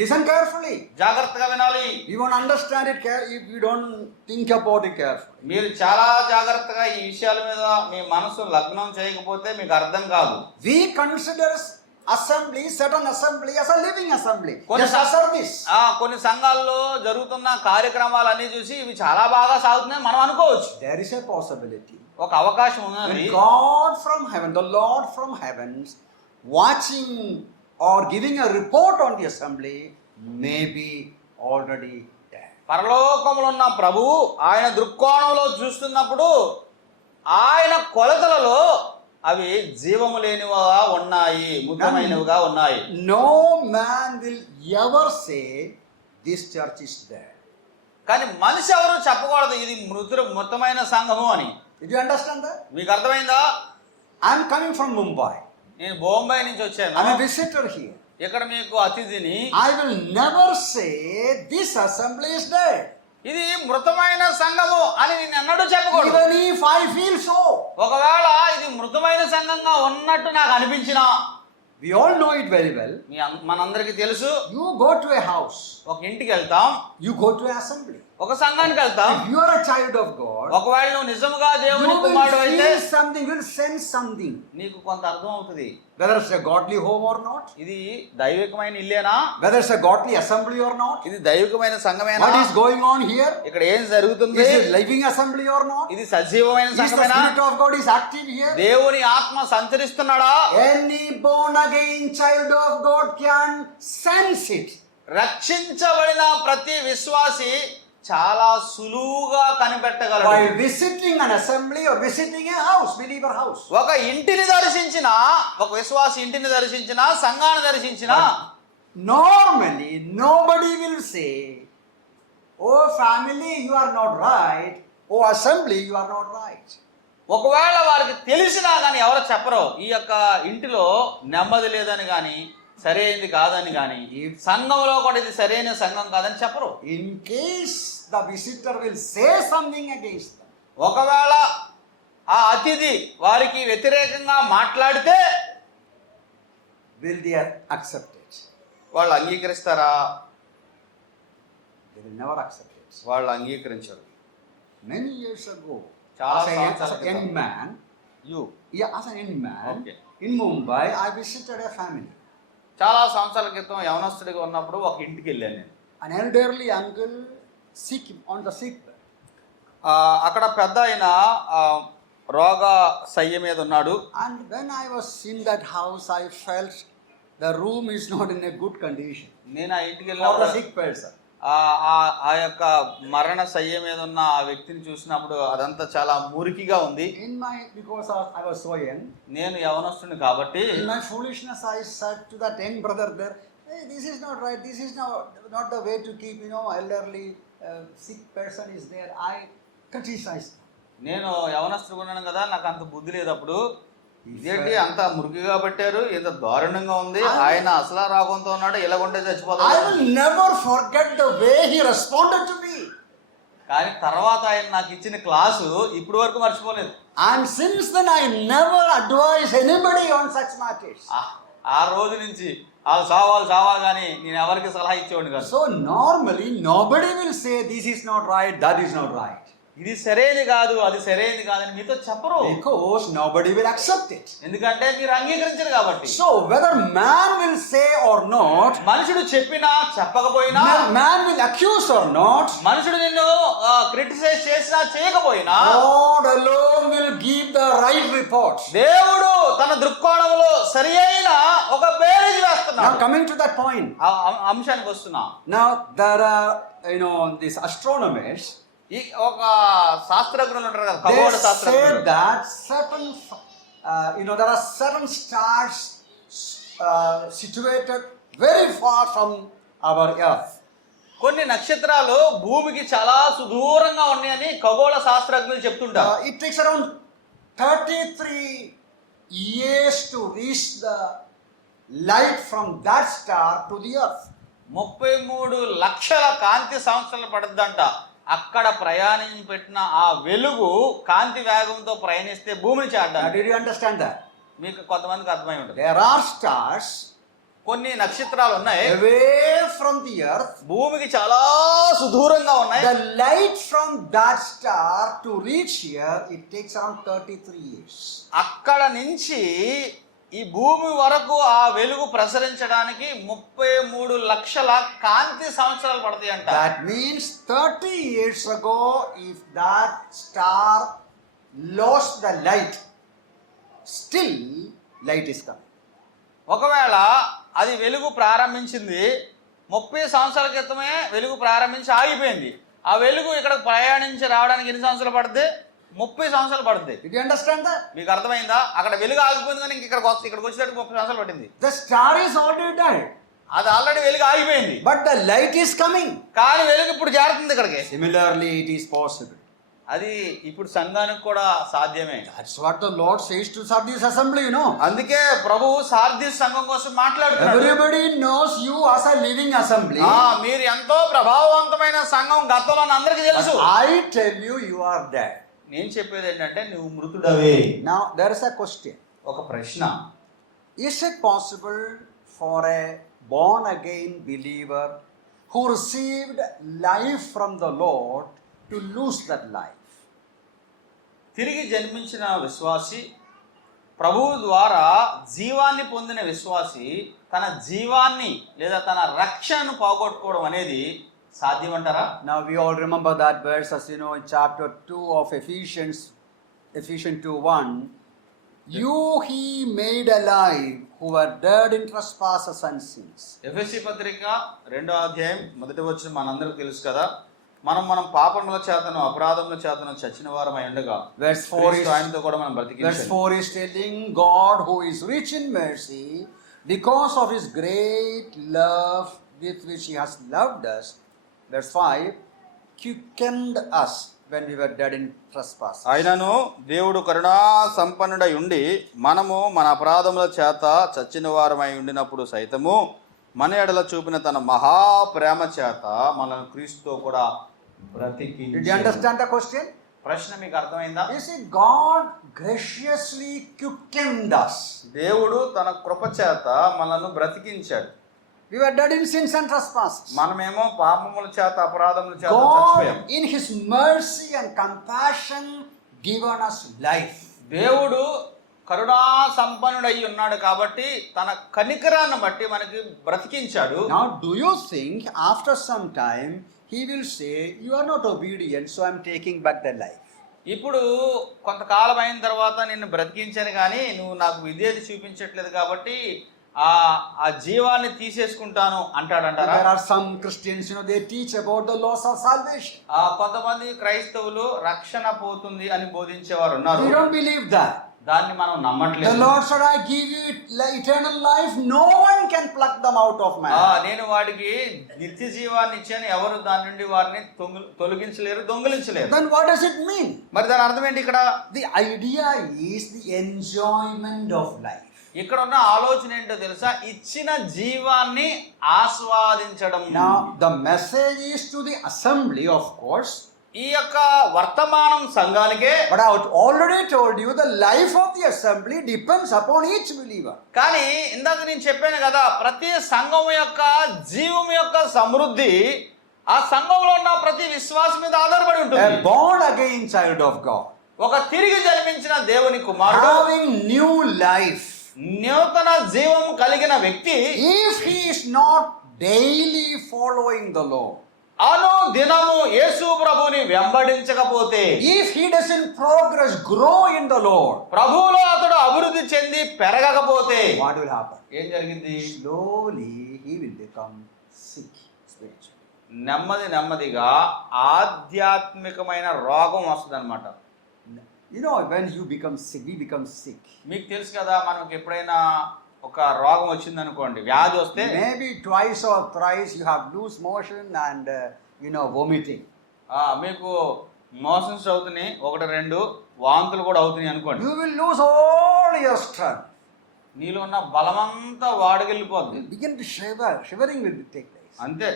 Listen carefully. జాగ్రత్తగా వినాలి. You won't understand it if you don't think about it carefully. మీరు చాలా జాగ్రత్తగా ఈ విషయాల మీద మీ మనసు లగ్నం చేయకపోతే మీకు అర్థం కాదు. We consider assembly, certain assembly as a living assembly. కొన్ని Just as service. కొన్ని సంఘాల్లో జరుగుతున్న కార్యక్రమాలన్నీ చూసి ఇవి చాలా బాగా సాగుతున్నాయి మనం అనుకోవచ్చు. There is a possibility. ఒక అవకాశం ఉన్నది. When God from heaven, the Lord from heavens, watching or giving a report on the assembly, may be already dead. పరలోకములో ఉన్న ప్రభువు ఆయన దృక్కోణంలో చూస్తున్నప్పుడు ఆయన కొలతలలో అవి జీవము లేనివిగా ఉన్నాయి, మృతమైనవిగా ఉన్నాయి. No man will ever say this church is dead. కానీ మనిషి ఎవరు చెప్పకూడదు ఇది మృతమైన సంఘము అని. Did you understand that? మీకు అర్థమైందా? I am coming from Mumbai. నేను బొంబాయి నుంచి వచ్చాను. I am a visitor here. ఇక్కడ మీకు అతిథిని. I will never say this assembly is dead. ఇది మృతమైన సంఘము అని నేను అన్నట్టు చెప్పకూడదు. Even if I feel so. ఒకవేళ ఇది మృతమైన సంఘంగా ఉన్నట్టు నాకు అనిపించినా, we all know it very well. మనందరికీ తెలుసు. You go to a house. ఒక ఇంటికి వెళ్తాం. You go to an assembly. ఒక సంఘానికి వెళ్తాం. If you are a child of God, ఒకవేళ నువ్వు నిజముగా దేవుని you కుమారుడు will అయితే feel something, you will sense something. నీకు కొంత అర్థం అవుతుంది. Whether it's a godly home or not. ఇది దైవికమైన ఇల్లేనా? Whether it's a godly assembly or not. ఇది దైవికమైన సంఘమేనా? What is going on here? ఇక్కడ ఏం జరుగుతుంది? Is it living assembly or not? ఇది సజీవమైన Is the సంఘమేనా? Spirit of God is active here? దేవుని ఆత్మ సంచరిస్తున్నాడా? Any born again child of God can sense it. రక్షించబడిన ప్రతి విశ్వాసి చాలా సులువుగా కనిపెట్టగలడు. While visiting an assembly or visiting a house, believer house. ఒక ఇంటిని దర్శించిన, ఒక విశ్వాసి ఇంటిని దర్శించిన, సంఘాన్ని దర్శించిన, normally nobody will say, oh family you are not right, oh assembly you are not right. ఒకవేళ వారికి తెలిసినా కానీ ఎవరు చెప్పరు ఈ యొక్క ఇంటిలో నెమ్మది లేదని కానీ సరైనది కాదని కానీ సంఘంలో కూడా ఇది సరైన సంఘం కాదని చెప్పరు. In case the visitor will say something against them, ఒకవేళ ఆ అతిథి వారికి వ్యతిరేకంగా మాట్లాడితే will they accept it? వాళ్ళు అంగీకరిస్తారా? They will never accept it. వాళ్ళు అంగీకరించరు. Many years ago, చాలా as a సంవత్సరాల young క్రితం. man, as a young man, Okay. in Mumbai, I visited a family. చాలా సంవత్సరాల క్రితం యవనస్తుడిగా ఉన్నప్పుడు ఒక ఇంటికి వెళ్ళాను నేను. An elderly uncle sick on the sick bed. అక్కడ పెద్ద ఆయన రోగ శయ్య మీద ఉన్నాడు. And when I was in that house, I felt the room is not in a good condition నేను ఆ ఇంటికి for the వెళ్ళినప్పుడు sick person. ఆ యొక్క మరణ శయ్య మీద ఉన్న ఆ వ్యక్తిని చూసినప్పుడు అదంతా చాలా మురికిగా ఉంది. Because I was so young, నేను యవనస్తుని కాబట్టి in my foolishness, I said to that young brother there, hey, this is not right. This is not the way to keep, elderly sick person is there. I criticized. నేను యవనస్తుడు ఉన్నాను కదా, నాకు అంత బుద్ధి లేదు. అప్పుడు ఇదేంటి అంత మురికిగా పెట్టారు, ఎంత దారుణంగా ఉంది, ఆయన అసలు రాగంతో ఉన్నాడు, ఇలాగుంటే చచ్చిపోతాడు. I will never forget the way he responded to me. కానీ తర్వాత ఆయన నాకు ఇచ్చిన క్లాసు ఇప్పుడు వరకు మర్చిపోలేదు. And since then I never advise anybody on such matters. ఆ రోజు నుంచి వాళ్ళు చావాలి కానీ నేను ఎవరికి సలహా ఇచ్చేవాడిని కాదు. So normally nobody will say this is not right, that is not right. ఇది సరైనది కాదు, అది సరైనది కాదని మీతో చెప్పరు. Because nobody will accept it. ఎందుకంటే మీరు అంగీకరించరు కాబట్టి. So whether man will say or not, మనుషుడు చెప్పినా చెప్పకపోయినా, man will accuse or not, మనుషుడు నిన్ను క్రిటిసైజ్ చేసినా చేయకపోయినా, God alone will give the right report. దేవుడు తన దృక్కోణంలో సరి అయిన ఒక బేరీజు వేస్తున్నాడు. Now coming to that point, అంశానికి వస్తున్నా. now there are these astronomers, ఈ ఒక శాస్త్రజ్ఞులు ఉంటారు కదా, they ఖగోళ say శాస్త్రజ్ఞులు. that certain there are certain stars situated very far from our earth. కొన్ని నక్షత్రాలు భూమికి చాలా సుదూరంగా ఉన్నాయని ఖగోళ శాస్త్రజ్ఞులు చెప్తుంటారు. It takes around 33 years to reach the light from that star to the earth. 33 లక్షల కాంతి సంవత్సరాలు పడుతుందంట అక్కడ పెట్టిన ఆ వెలుగు కాంతి వేగంతో ప్రయాణిస్తే భూమిని Now, చేరడానికి. did you understand that? మీకు కొంతమందికి అర్థమై ఉంటుంది. There are stars కొన్ని నక్షత్రాలు ఉన్నాయి away from the earth. భూమికి చాలా సుదూరంగా ఉన్నాయి. The light from that star to reach here, it takes around 33 years. అక్కడ నుంచి ఈ భూమి వరకు ఆ వెలుగు ప్రసరించడానికి 33 లక్షల కాంతి సంవత్సరాలు పడతాయి అంట. That means 30 years ago, if that star lost the light, still light is coming. ఒకవేళ అది వెలుగు ప్రారంభించింది 30 సంవత్సరాల క్రితమే వెలుగు ప్రారంభించి ఆగిపోయింది. ఆ వెలుగు ఇక్కడ ప్రయాణించి రావడానికి ఎన్ని సంవత్సరాలు పడుతుంది? 30 సంవత్సరాలు పడుతుంది. Did you understand that? మీకు అర్థమైందా? అక్కడ వెలుగు ఆగిపోయింది కానీ ఇక్కడికి వచ్చేటప్పుడు 30 సంవత్సరాలు పట్టింది. The star is already dead, అది ఆల్రెడీ వెలుగు ఆగిపోయింది but the light is coming. కానీ వెలుగు ఇప్పుడు చేరుతుంది ఇక్కడికి. Similarly, it is possible. అది ఇప్పుడు సంఘానికి కూడా సాధ్యమే. That's what the Lord says to Sardis assembly, you know. అందుకే ప్రభువు సార్దీస్ సంఘం కోసం మాట్లాడుతున్నాడు. Everybody knows you as a living assembly. మీరు ఎంతో ప్రభావవంతమైన సంఘం గతంలో అందరికీ తెలుసు. But I tell you, you are dead. నేను చెప్పేది ఏంటంటే నువ్వు మృతుడవే. Now, there is a question. ఒక ప్రశ్న. Is it possible for a born again believer who received life from the Lord to lose that life? తిరిగి జన్మించిన విశ్వాసి, ప్రభువు ద్వారా జీవాన్ని పొందిన విశ్వాసి తన జీవాన్ని లేదా తన రక్షణను పోగొట్టుకోవడం అనేది సాధ్యమంటారా? Now we all remember that verse, as you know, in chapter 2 of Ephesians 2:1. You he made alive who were dead in trespasses and sins. ఎఫెసీ పత్రిక 2వ అధ్యాయం మొదటి వచనం మనందరికీ తెలుసు కదా. మనం పాపముల చేతను అపరాధముల చేతను చచ్చిన వారమై ఉండగా Verse 4 is, ఆయనతో కూడా మనం verse బ్రతికించాడు. 4 is telling God who is rich in mercy, because of his great love with which he has loved us. Verse 5, quickened us when we were dead in trespasses. ఆయనను దేవుడు కరుణా సంపన్నుడై ఉండి మనము మన అపరాధముల చేత చచ్చిన వారమై ఉండినప్పుడు సైతము మన ఎడల చూపిన తన మహాప్రేమ చేత మనల్ని క్రీస్తుతో కూడా బ్రతికించాడు. Did you understand the question? ప్రశ్న మీకు అర్థమైందా? You see, God graciously quickened us. దేవుడు తన కృప చేత మనల్ని బ్రతికించాడు. We were dead in sins and trespasses. మనమేమో పాపముల చేత అపరాధముల చేత చచ్చిపోయాం. God in his mercy and compassion given us life. దేవుడు కరుణా సంపన్నుడై ఉన్నాడు కాబట్టి తన కనికరాన్ని బట్టి మనకి బ్రతికించాడు. Now, do you think after some time he will say, you are not obedient, so I am taking back the life? ఇప్పుడు కొంతకాలం అయిన తర్వాత నిన్ను బ్రతికించాను కానీ నువ్వు నాకు విధేయత చూపించట్లేదు కాబట్టి ఆ జీవాన్ని తీసేసుకుంటాను అంటాడంటారా? There are some Christians, you know, they teach about the loss of salvation. కొంతమంది క్రైస్తవులు రక్షణ పోతుంది అని బోధించేవారు ఉన్నారు. We don't believe that. దాన్ని మనం The నమ్మట్లేదు. Lord said, I give you eternal life. No one can pluck them out of man. నేను వాడికి నిత్య జీవాన్ని ఇచ్చాను, ఎవరు దాని నుండి వారిని తొలగించలేరు, దొంగిలించలేరు. Then what does it mean? మరి దాని అర్థం ఏంటి ఇక్కడ? The idea is the enjoyment of life. ఇక్కడ ఉన్న ఆలోచన ఏంటో తెలుసా? ఇచ్చిన జీవాన్ని ఆస్వాదించడం. Now, the message is to the assembly, of course. ఈ యొక్క వర్తమానం సంఘానికే. But I already told you the life of the assembly depends upon each believer. కానీ ఇందాక నేను చెప్పాను కదా, ప్రతి సంఘం యొక్క జీవం యొక్క సమృద్ధి ఆ సంఘంలో ఉన్న ప్రతి విశ్వాసం మీద ఆధారపడి ఉంటుంది. A born again child of God, ఒక తిరిగి జన్మించిన దేవుని కుమారుడు, having new life, నూతన జీవం కలిగిన వ్యక్తి, if he is not daily following the Lord, అనుదినము యేసు ప్రభుని వెంబడించకపోతే, if he doesn't progress, grow in the Lord, ప్రభువులో అతడు అభివృద్ధి చెంది పెరగకపోతే what will happen? ఏం జరిగింది? Slowly he will become sick spiritually. నెమ్మదిగా ఆధ్యాత్మికమైన రోగం వస్తుంది అనమాట. You know, when you become sick, we become sick. మీకు తెలుసు కదా, మనకి ఎప్పుడైనా ఒక రోగం వచ్చింది అనుకోండి, వ్యాధి వస్తే Maybe twice or thrice you have loose motion and vomiting. మీకు మోషన్స్ అవుతున్నాయి, 1-2 వాంతులు కూడా అవుతున్నాయి అనుకోండి. You will lose all your strength. నీలో ఉన్న బలమంతా వాడగెళ్ళిపోద్ది. Begin to shiver. Shivering will take place. అంతే,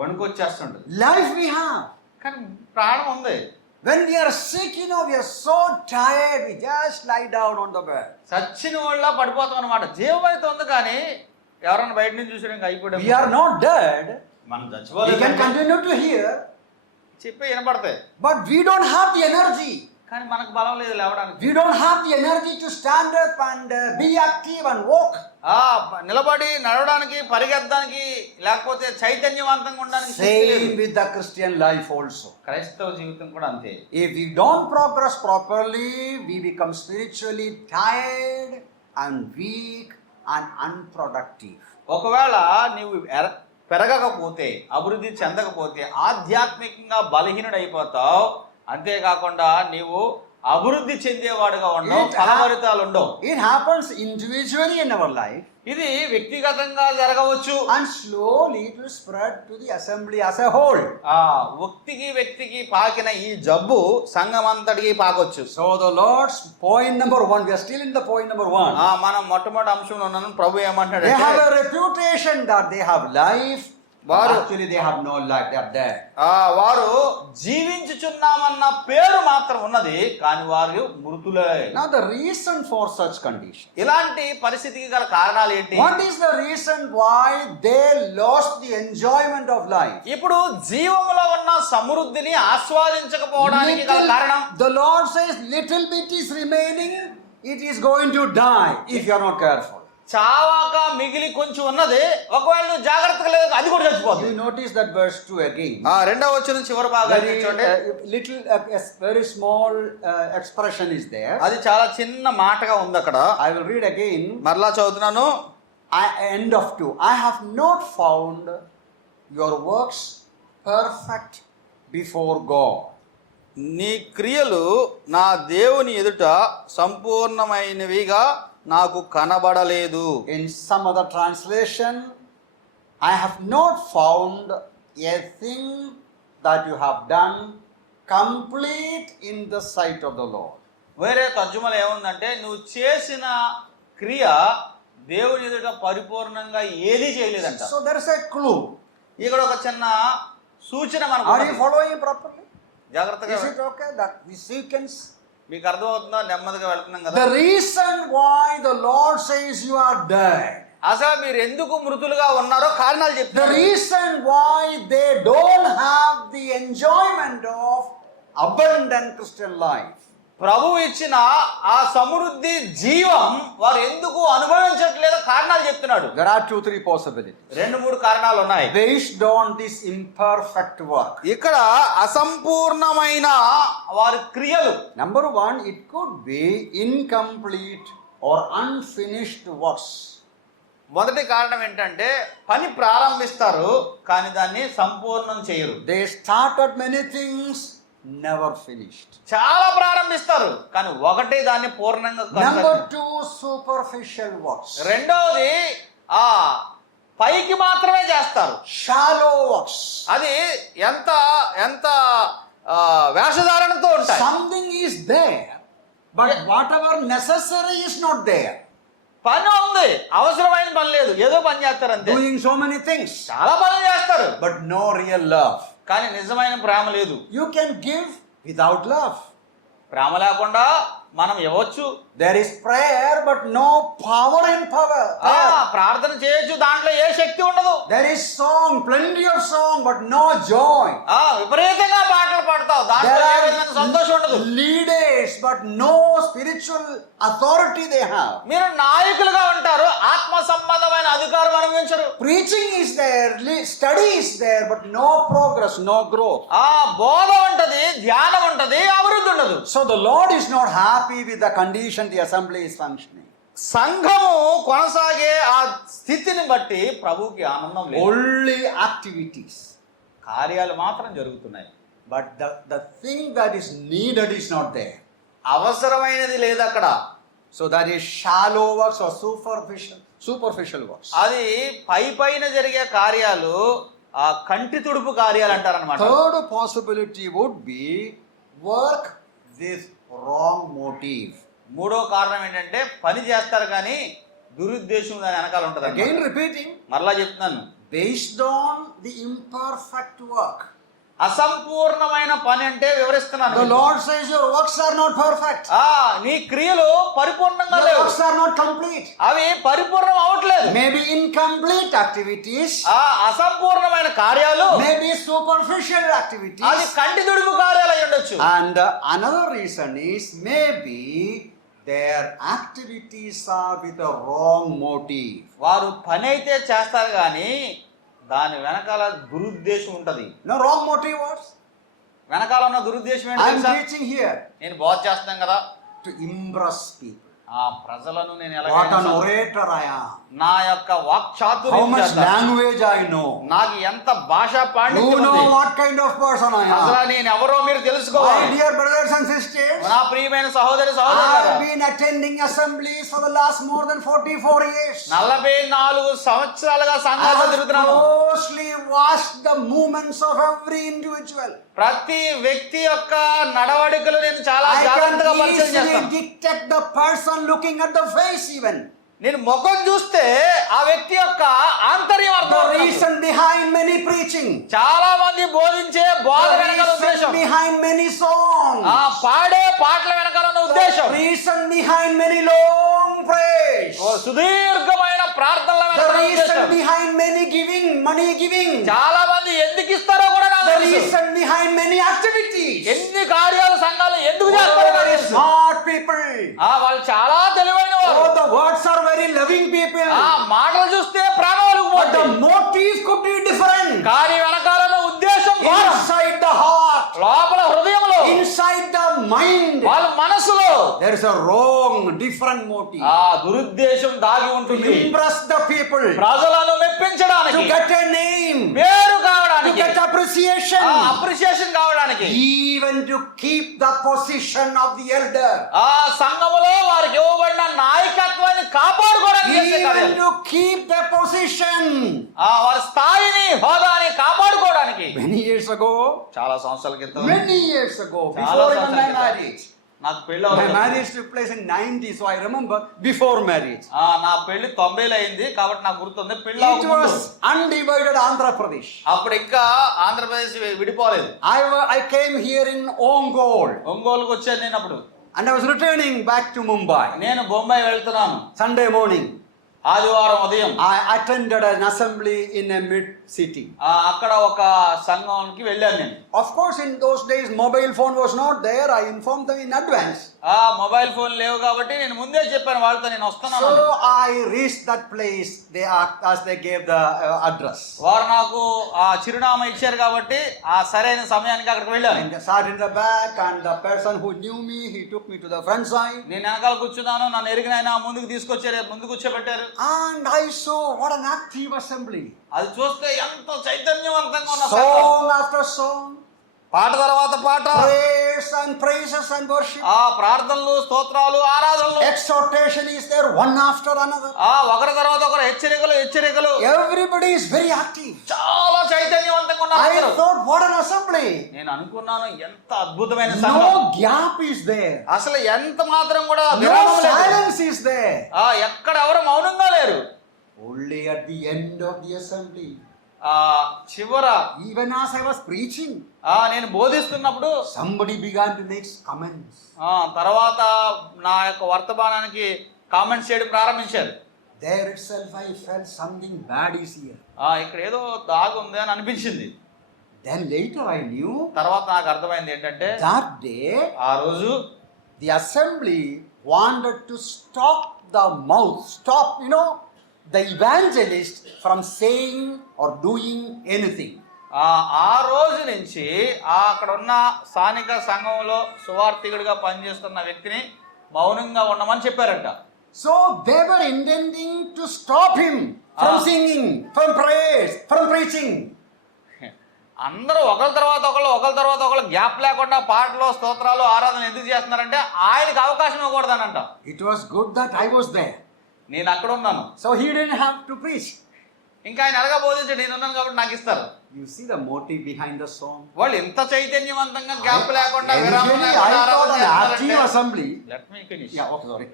వణుకొచ్చేస్తుంటుంది. Life we have. కానీ ప్రాణం ఉంది. When we are sick, we are so tired, we just lie down on the bed. చచ్చిన వాళ్ళ పడిపోతాం అనమాట. జీవం అయితే ఉంది కానీ ఎవరైనా బయట నుంచి చూసి ఇంకా అయిపోయాం. We are not dead. మనం We చచ్చిపోలేదు, can continue to hear, చెప్పి వినపడతాయి. but we don't have the energy. కానీ మనకు బలం లేదు లేవడానికి. We don't have the energy to stand up and be active and walk. నిలబడి నడవడానికి, పరిగెత్తడానికి, లేకపోతే చైతన్యవంతంగా ఉండడానికి శక్తి లేదు. Same with the Christian life also. క్రైస్తవ జీవితం కూడా అంతే. If we don't progress properly, we become spiritually tired and weak and unproductive. ఒకవేళ నీవు పెరగకపోతే, అభివృద్ధి చెందకపోతే ఆధ్యాత్మికంగా బలహీనుడైపోతావు. అంతేకాకుండా నీవు అభివృద్ధి చెందేవాడుగా ఉండవు, ఫలభరితాలు ఉండవు. It happens individually in our life. ఇది వ్యక్తిగతంగా జరగవచ్చు. And slowly it will spread to the assembly as a whole. వ్యక్తికి పాకిన ఈ జబ్బు సంఘం అంతటికి పాకొచ్చు. So the Lord's point number 1, we are still in the point number 1. మనం మొట్టమొదటి అంశంలో ఉన్నాను. ప్రభు ఏమంటాడు? They have a reputation that they have life. Actually they have no life, they are dead. వారు జీవించుచున్నామన్న పేరు మాత్రం ఉన్నది, కానీ వారు మృతులే. Now the reason for such condition. ఇలాంటి పరిస్థితికి గల కారణాలు ఏంటి? What is the reason why they lost the enjoyment of life? ఇప్పుడు జీవములో ఉన్న సమృద్ధిని ఆస్వాదించకపోవడానికి గల కారణం, the Lord says little bit is remaining, it is going to die if you are not careful. చావాక మిగిలి కొంచెం ఉన్నది, ఒకవేళ నువ్వు జాగ్రత్తగా లేదు అది కూడా చచ్చిపోతుంది. You notice that verse 2 again. రెండవ వచనం చివరి భాగాన్ని చూడండి. Little very small expression is there. అది చాలా చిన్న మాటగా ఉంది అక్కడ. I will read again. మరలా చదువుతున్నాను. End of 2. I have not found your works perfect before God. నీ క్రియలు నా దేవుని ఎదుట సంపూర్ణమైనవిగా నాకు కనబడలేదు. In some other translation, I have not found a thing that you have done complete in the sight of the Lord. వేరే తర్జుమలో ఏముందంటే నువ్వు చేసిన క్రియ దేవుని ఎదుట పరిపూర్ణంగా ఏది చేయలేదంట. So there is a clue. ఇక్కడ ఒక చిన్న సూచన మనకు. Are you following properly? జాగ్రత్తగా. Is it okay that the sequence? మీకు అర్థమవుతుందా? నెమ్మదిగా వెళ్తున్నాం కదా. The reason why the Lord says you are dead. అసలు మీరు ఎందుకు మృతులుగా ఉన్నారో కారణాలు చెప్తారు. The reason why they don't have the enjoyment of abundant Christian life. ప్రభు ఇచ్చిన ఆ సమృద్ధి జీవం వారు ఎందుకు అనుభవించట్లేదో కారణాలు చెప్తున్నాడు. There are 2-3 possibilities. 2-3 కారణాలు ఉన్నాయి. Based on this imperfect work. ఇక్కడ అసంపూర్ణమైన వారి క్రియలు. Number 1, it could be incomplete or unfinished works. మొదటి కారణం ఏంటంటే పని ప్రారంభిస్తారు కానీ దాన్ని సంపూర్ణం చేయరు. They started many things, never finished. చాలా ప్రారంభిస్తారు కానీ ఒకటే దాన్ని పూర్ణంగా. Number 2, superficial works. రెండవది పైకి మాత్రమే చేస్తారు, shallow works. అది ఎంత ఎంత వేషధారణతో ఉంటాయి. Something is there, but whatever necessary is not there. పని ఉంది, అవసరమైన పని లేదు, ఏదో పని చేస్తారు అంతే. Doing so many things, చాలా పనులు చేస్తారు, but no real love. కానీ నిజమైన ప్రేమ లేదు. You can give without love. ప్రేమ లేకుండా మనం ఇవ్వచ్చు. There is prayer, but no power in power. ప్రార్థన చేయొచ్చు, దాంట్లో ఏ శక్తి ఉండదు. There is song, plenty of song, but no joy. విపరీతంగా పాటలు పాడతావు, దాంట్లో ఏ విధమైన సంతోషం ఉండదు. Leaders, but no spiritual authority they have. మీరు నాయకులుగా ఉంటారు, ఆత్మ సంబంధమైన అధికారం అనుభవించరు. Preaching is there, study is there, but no progress, no growth. బోధ ఉంటది, ధ్యానం ఉంటది, అభివృద్ధి ఉండదు. So the Lord is not happy with the condition the assembly is functioning. సంఘము కొనసాగే ఆ స్థితిని బట్టి ప్రభువుకి ఆనందం లేదు. Only activities, కార్యాలు మాత్రం జరుగుతున్నాయి, but the thing that is needed is not there. అవసరమైనది లేదు అక్కడ. So that is shallow works or superficial works. అది పైన జరిగే కార్యాలు కంటి తుడుపు కార్యాలు అంటారన్నమాట. Third possibility would be work with wrong motive. మూడో కారణం ఏంటంటే పని చేస్తారు కానీ దురుద్దేశం దాని వెనకాల ఉంటుంది. Again repeating, మరలా చెప్తున్నాను, based on the imperfect work. అసంపూర్ణమైన పని అంటే వివరిస్తున్నాను The మీకు. Lord says your works are not perfect. నీ క్రియలు పరిపూర్ణంగా Your లేవు, works are not complete. అవి పరిపూర్ణం అవట్లేదు. Maybe incomplete activities. అసంపూర్ణమైన కార్యాలు, Maybe superficial అది activities. కంటి దుడుపు కార్యాలు అయి ఉండొచ్చు. And another reason is maybe their activities are with a wrong motive. వారు పని అయితే చేస్తారు కానీ దాని వెనకాల దురుద్దేశం ఉంటది. No, wrong motive was? వెనకాల ఉన్న దురుద్దేశం I ఏంటి am తెలుసా? preaching here నేను బోధ చేస్తాను కదా, to impress people. ప్రజలను నేను What an ఎలా orator I am. నా యొక్క How వాక్చాతుర్యం much చేత language I know. నాకు ఎంత భాషా You పాండిత్యం know ఉంది. what kind of person I అసలు am. నేను ఎవరో మీరు My తెలుసుకోవాలి. dear brothers and sisters, నా ప్రియమైన సహోదరి I సహోదరులారా, have been attending assemblies for the last more than 44 years. 44 సంవత్సరాలుగా I సంఘాలు have తిరుగుతున్నాను. closely watched the movements of every individual. ప్రతి వ్యక్తి యొక్క నడవడికలు నేను చాలా I జాగ్రత్తగా can పరిచయం easily చేస్తాను. detect the person looking at the face even. నేను ముఖం చూస్తే ఆ వ్యక్తి యొక్క ఆంతర్యం The అర్థం. reason behind many preaching. చాలా మంది బోధించే బోధ The వెనకాల reason ఉద్దేశం, behind many songs. పాడే పాటల వెనకాల ఉన్న ఉద్దేశం, The reason behind many long prayers. సుదీర్ఘమైన ప్రార్థనల The వెనకాల reason ఉద్దేశం. behind many giving, money giving. చాలా మంది ఎందుకు ఇస్తారో కూడా నాకు The తెలుసు. reason behind many activities. ఎన్ని కార్యాలు సంఘాలు ఎందుకు Oh, చేస్తారో నాకు very తెలుసు. smart people. వాళ్ళు చాలా తెలివైన వారు. Oh, the words are very loving people. మాటలు చూస్తే ప్రాణం But ఒలుగుపోద్ది. the motive could be different. కానీ వెనకాల ఉన్న ఉద్దేశం భారం. Inside the heart, లోపల హృదయంలో, inside the mind, వాళ్ళ మనసులో there is a wrong, different motive. దురుద్దేశం దాగి To ఉంటుంది. impress the people, ప్రజలను మెప్పించడానికి, to get a name, పేరు to కావడానికి, get appreciation, అప్రిసియేషన్ కావడానికి, even to keep the position of the elder, సంఘములో వారికి ఇవ్వబడిన నాయకత్వాన్ని కాపాడుకోవడానికి చేసే even కార్యాలు. to keep the position. వారి స్థాయిని హోదాని కాపాడుకోవడానికి. Many years ago, చాలా సంవత్సరాల క్రితం, many years ago, చాలా before even సంవత్సరాల my క్రితం. marriage. నాకు పెళ్లి My అవ్వలేదు. marriage took place in 90, so I remember before marriage. నా పెళ్లి 90లో అయింది కాబట్టి నాకు గుర్తుంది. పెళ్లి It అవ్వకముందు. was undivided Andhra Pradesh. అప్పుడు ఇంకా Andhra Pradesh విడిపోలేదు. I came here in Ongole ఒంగోలుకు వచ్చాను నేను అప్పుడు. and I was returning back to Mumbai. నేను బొంబాయి వెళ్తున్నాను. Sunday morning, ఆదివారం ఉదయం I attended an assembly in a mid city. అక్కడ ఒక సంఘానికి వెళ్ళాను నేను. Of course, in those days, mobile phone was not there. I informed them in advance. Mobile phone లేవు కాబట్టి నేను ముందే చెప్పాను వాళ్ళతో నేను వస్తున్నాను. So I reached that place. As they gave the address. వారు నాకు ఆ చిరునామా ఇచ్చారు కాబట్టి సరైన సమయానికి అక్కడికి వెళ్ళాను. I sat in the back, and the person who knew me, he took me to the front side. నేను వెనకాల కూర్చున్నాను. నన్ను ఎరిగిన ఆయన ముందుకు తీసుకొచ్చారు, ముందు కూర్చోబెట్టారు. And I saw what an active assembly. అది చూస్తే ఎంత చైతన్యవంతంగా ఉన్న సంఘం. Song after song, పాట తర్వాత పాట, praise and praises and worship. ప్రార్థనలు, స్తోత్రాలు, ఆరాధనలు, Exhortation is there one after another. ఒకరి తర్వాత ఒకరు హెచ్చరికలు. Everybody is very active. చాలా చైతన్యవంతంగా ఉన్నారు I అందరూ. thought, what an assembly. నేను అనుకున్నాను ఎంత అద్భుతమైన సంఘం. No gap is there. అసలు ఎంత మాత్రం కూడా No విరామం లేదు. silence is there. ఎక్కడ ఎవరు మౌనంగా లేరు. Only at the end of the assembly, చివర even as I was preaching, నేను బోధిస్తున్నప్పుడు somebody began to make comments. తర్వాత నా యొక్క వర్తమానానికి కామెంట్స్ చేయడం ప్రారంభించారు. There itself I felt something bad is here. ఇక్కడ ఏదో దాగు ఉంది అని అనిపించింది. Then later I knew తర్వాత నాకు అర్థమైంది ఏంటంటే that day ఆ రోజు the assembly wanted to stop the evangelist from saying or doing anything. ఆ రోజు నుంచి అక్కడ ఉన్న స్థానిక సంఘంలో సువార్థికుడిగా పనిచేస్తున్న వ్యక్తిని మౌనంగా ఉండమని చెప్పారంట. So they were intending to stop him from singing, from prayers, from preaching. అందరూ ఒకరి తర్వాత ఒకళ్ళు గ్యాప్ లేకుండా పాటలు, స్తోత్రాలు, ఆరాధన ఎందుకు చేస్తున్నారంటే ఆయనకి అవకాశం ఇవ్వకూడదనంట. It was good that I was there. నేను అక్కడ ఉన్నాను, So he didn't have to preach. ఇంకా ఆయన ఎలాగా బోధించి నేను ఉన్నాను కాబట్టి నాకు ఇస్తారు. You see the motive behind the song. వాళ్ళు ఎంత చైతన్యవంతంగా గ్యాప్ లేకుండా విరామం Initially, లేకుండా I thought ఆరాధన an active చేస్తున్నారంటే assembly. Let me finish. Yeah, okay, sorry.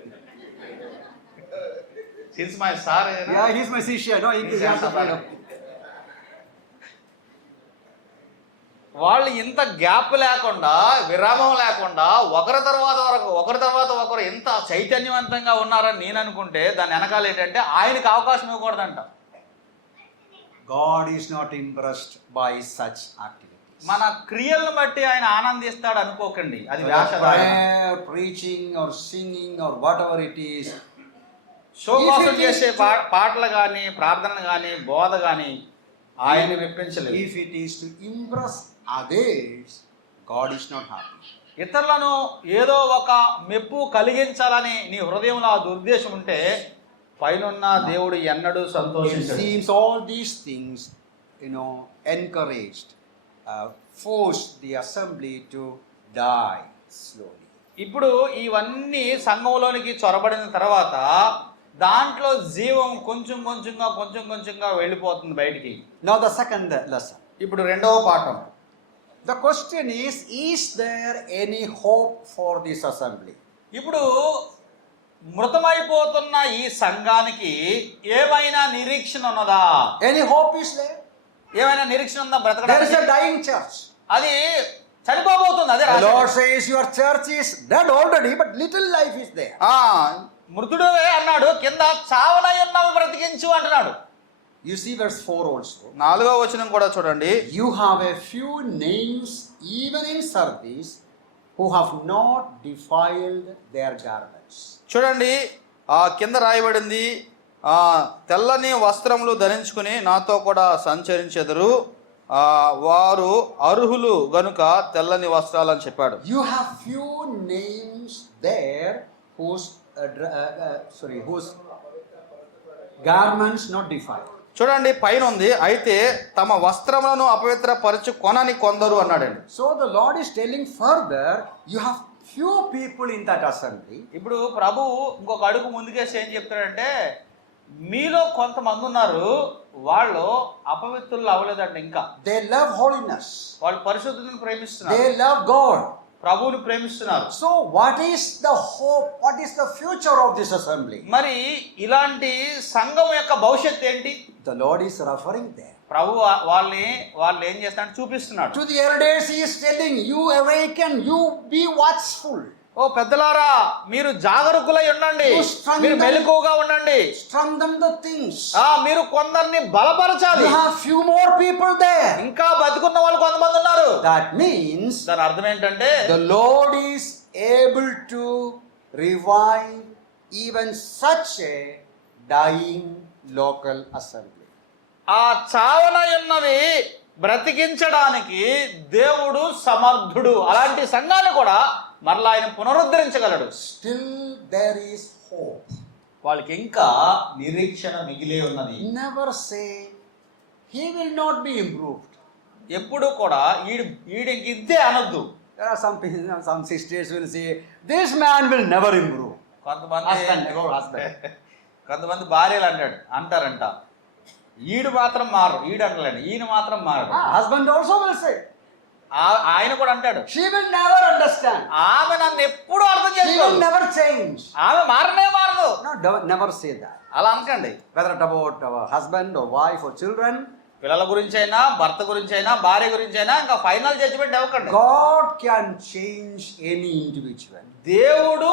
Since my sir Yeah, he's my Sisha. No, he has to play up. వాళ్ళు ఇంత gap లేకుండా, విరామం లేకుండా ఒకరి తర్వాత ఒకరు ఇంత చైతన్యవంతంగా ఉన్నారని నేను అనుకుంటే దాని వెనకాల ఏంటంటే ఆయనకి అవకాశం ఇవ్వకూడదంట. God is not impressed by such activities. మన క్రియలను బట్టి ఆయన ఆనందిస్తాడు అనుకోకండి, అది Whether వేషధారణ. prayer, preaching or singing or whatever it is, show కోసం చేసే పాటలు కానీ, ప్రార్థనలు కానీ, బోధ కానీ ఆయన మెప్పించలేదు. if it is to impress others, God is not happy. ఇతరులను ఏదో ఒక మెప్పు కలిగించాలని నీ హృదయంలో ఆ దుర్దేశం ఉంటే పైనున్న దేవుడు ఎన్నడూ It సంతోషించడు. seems all these things, encouraged, forced the assembly to die slowly. ఇప్పుడు ఇవన్నీ సంఘంలోనికి చొరబడిన తర్వాత దాంట్లో జీవం కొంచెం కొంచెంగా వెళ్ళిపోతుంది బయటికి. Now the second lesson. ఇప్పుడు రెండవ పాఠం. The question is there any hope for this assembly? ఇప్పుడు మృతమైపోతున్న ఈ సంఘానికి ఏమైనా నిరీక్షణ ఉన్నదా? Any hope is there? ఏమైనా నిరీక్షణ ఉందా There is బ్రతకడానికి? a dying church. అది చనిపోబోతుంది. అదే The రాశాడు. Lord says your church is dead already, but little life is there. మృతుడే అన్నాడు, కింద చావనై ఉన్నవి బ్రతికించు అంటున్నాడు. You see verse 4 also. 4వ వచనం కూడా చూడండి. You have a few names even in service who have not defiled their garments. చూడండి, ఆ కింద రాయబడింది, తెల్లని వస్త్రములు ధరించుకుని నాతో కూడా సంచరించెదరు, వారు అర్హులు గనుక తెల్లని వస్త్రాలు అని చెప్పాడు. You have few names there whose garments not defiled. చూడండి, పైన ఉంది, అయితే తమ వస్త్రములను అపవిత్రపరచు కొనని కొందరు అన్నాడండి. So the Lord is telling further, you have few people in that assembly. ఇప్పుడు ప్రభు ఇంకొక అడుగు ముందుకేసి ఏం చెప్తాడంటే, మీలో కొంతమంది ఉన్నారు, వాళ్ళు అపవిత్రులు అవ్వలేదంట. ఇంకా They love holiness. వాళ్ళు పరిశుద్ధతను ప్రేమిస్తున్నారు, They love God. ప్రభువుని ప్రేమిస్తున్నారు. So what is the hope? What is the future of this assembly? మరి ఇలాంటి సంఘం యొక్క భవిష్యత్తు ఏంటి? The Lord is referring there. ప్రభు వాళ్ళు ఏం చేస్తాడు చూపిస్తున్నాడు. To the elders he is telling, you awaken, you be watchful. ఓ పెద్దలారా, మీరు జాగరూకులై ఉండండి, మీరు మెలకువగా ఉండండి, Strengthen the things. మీరు కొందరిని బలపరచాలి. You have few more people there. ఇంకా బతుకున్న వాళ్ళు కొంతమంది ఉన్నారు. That means దాని అర్థం ఏంటంటే the Lord is able to revive even such a dying local assembly. ఆ చావన ఉన్నవి బ్రతికించడానికి దేవుడు సమర్థుడు. అలాంటి సంఘాన్ని కూడా మరలా ఆయన పునరుద్ధరించగలడు. Still there is hope. వాళ్ళకి ఇంకా నిరీక్షణ మిగిలే ఉన్నది. Never say he will not be improved. ఎప్పుడు కూడా ఈడికి ఇంతే అనొద్దు. There are some sisters will say this man will never improve. కొంతమంది భార్యలు అంటారంట, ఈడు మాత్రం మారు, ఈడు అంటలేడు, ఈయన మాత్రం మారడు. Husband also will say. ఆయన కూడా అంటాడు, She will never understand. ఆమె నన్ను ఎప్పుడు అర్థం She will చేసుకోదు, never change. ఆమె మారనే మారదు. No, never say that. అలా అనకండి. Whether it about our husband or wife or children, పిల్లల గురించి అయినా, భర్త గురించి అయినా, భార్య గురించి అయినా ఇంకా ఫైనల్ జడ్జిమెంట్ ఇవ్వకండి. God can change any individual. దేవుడు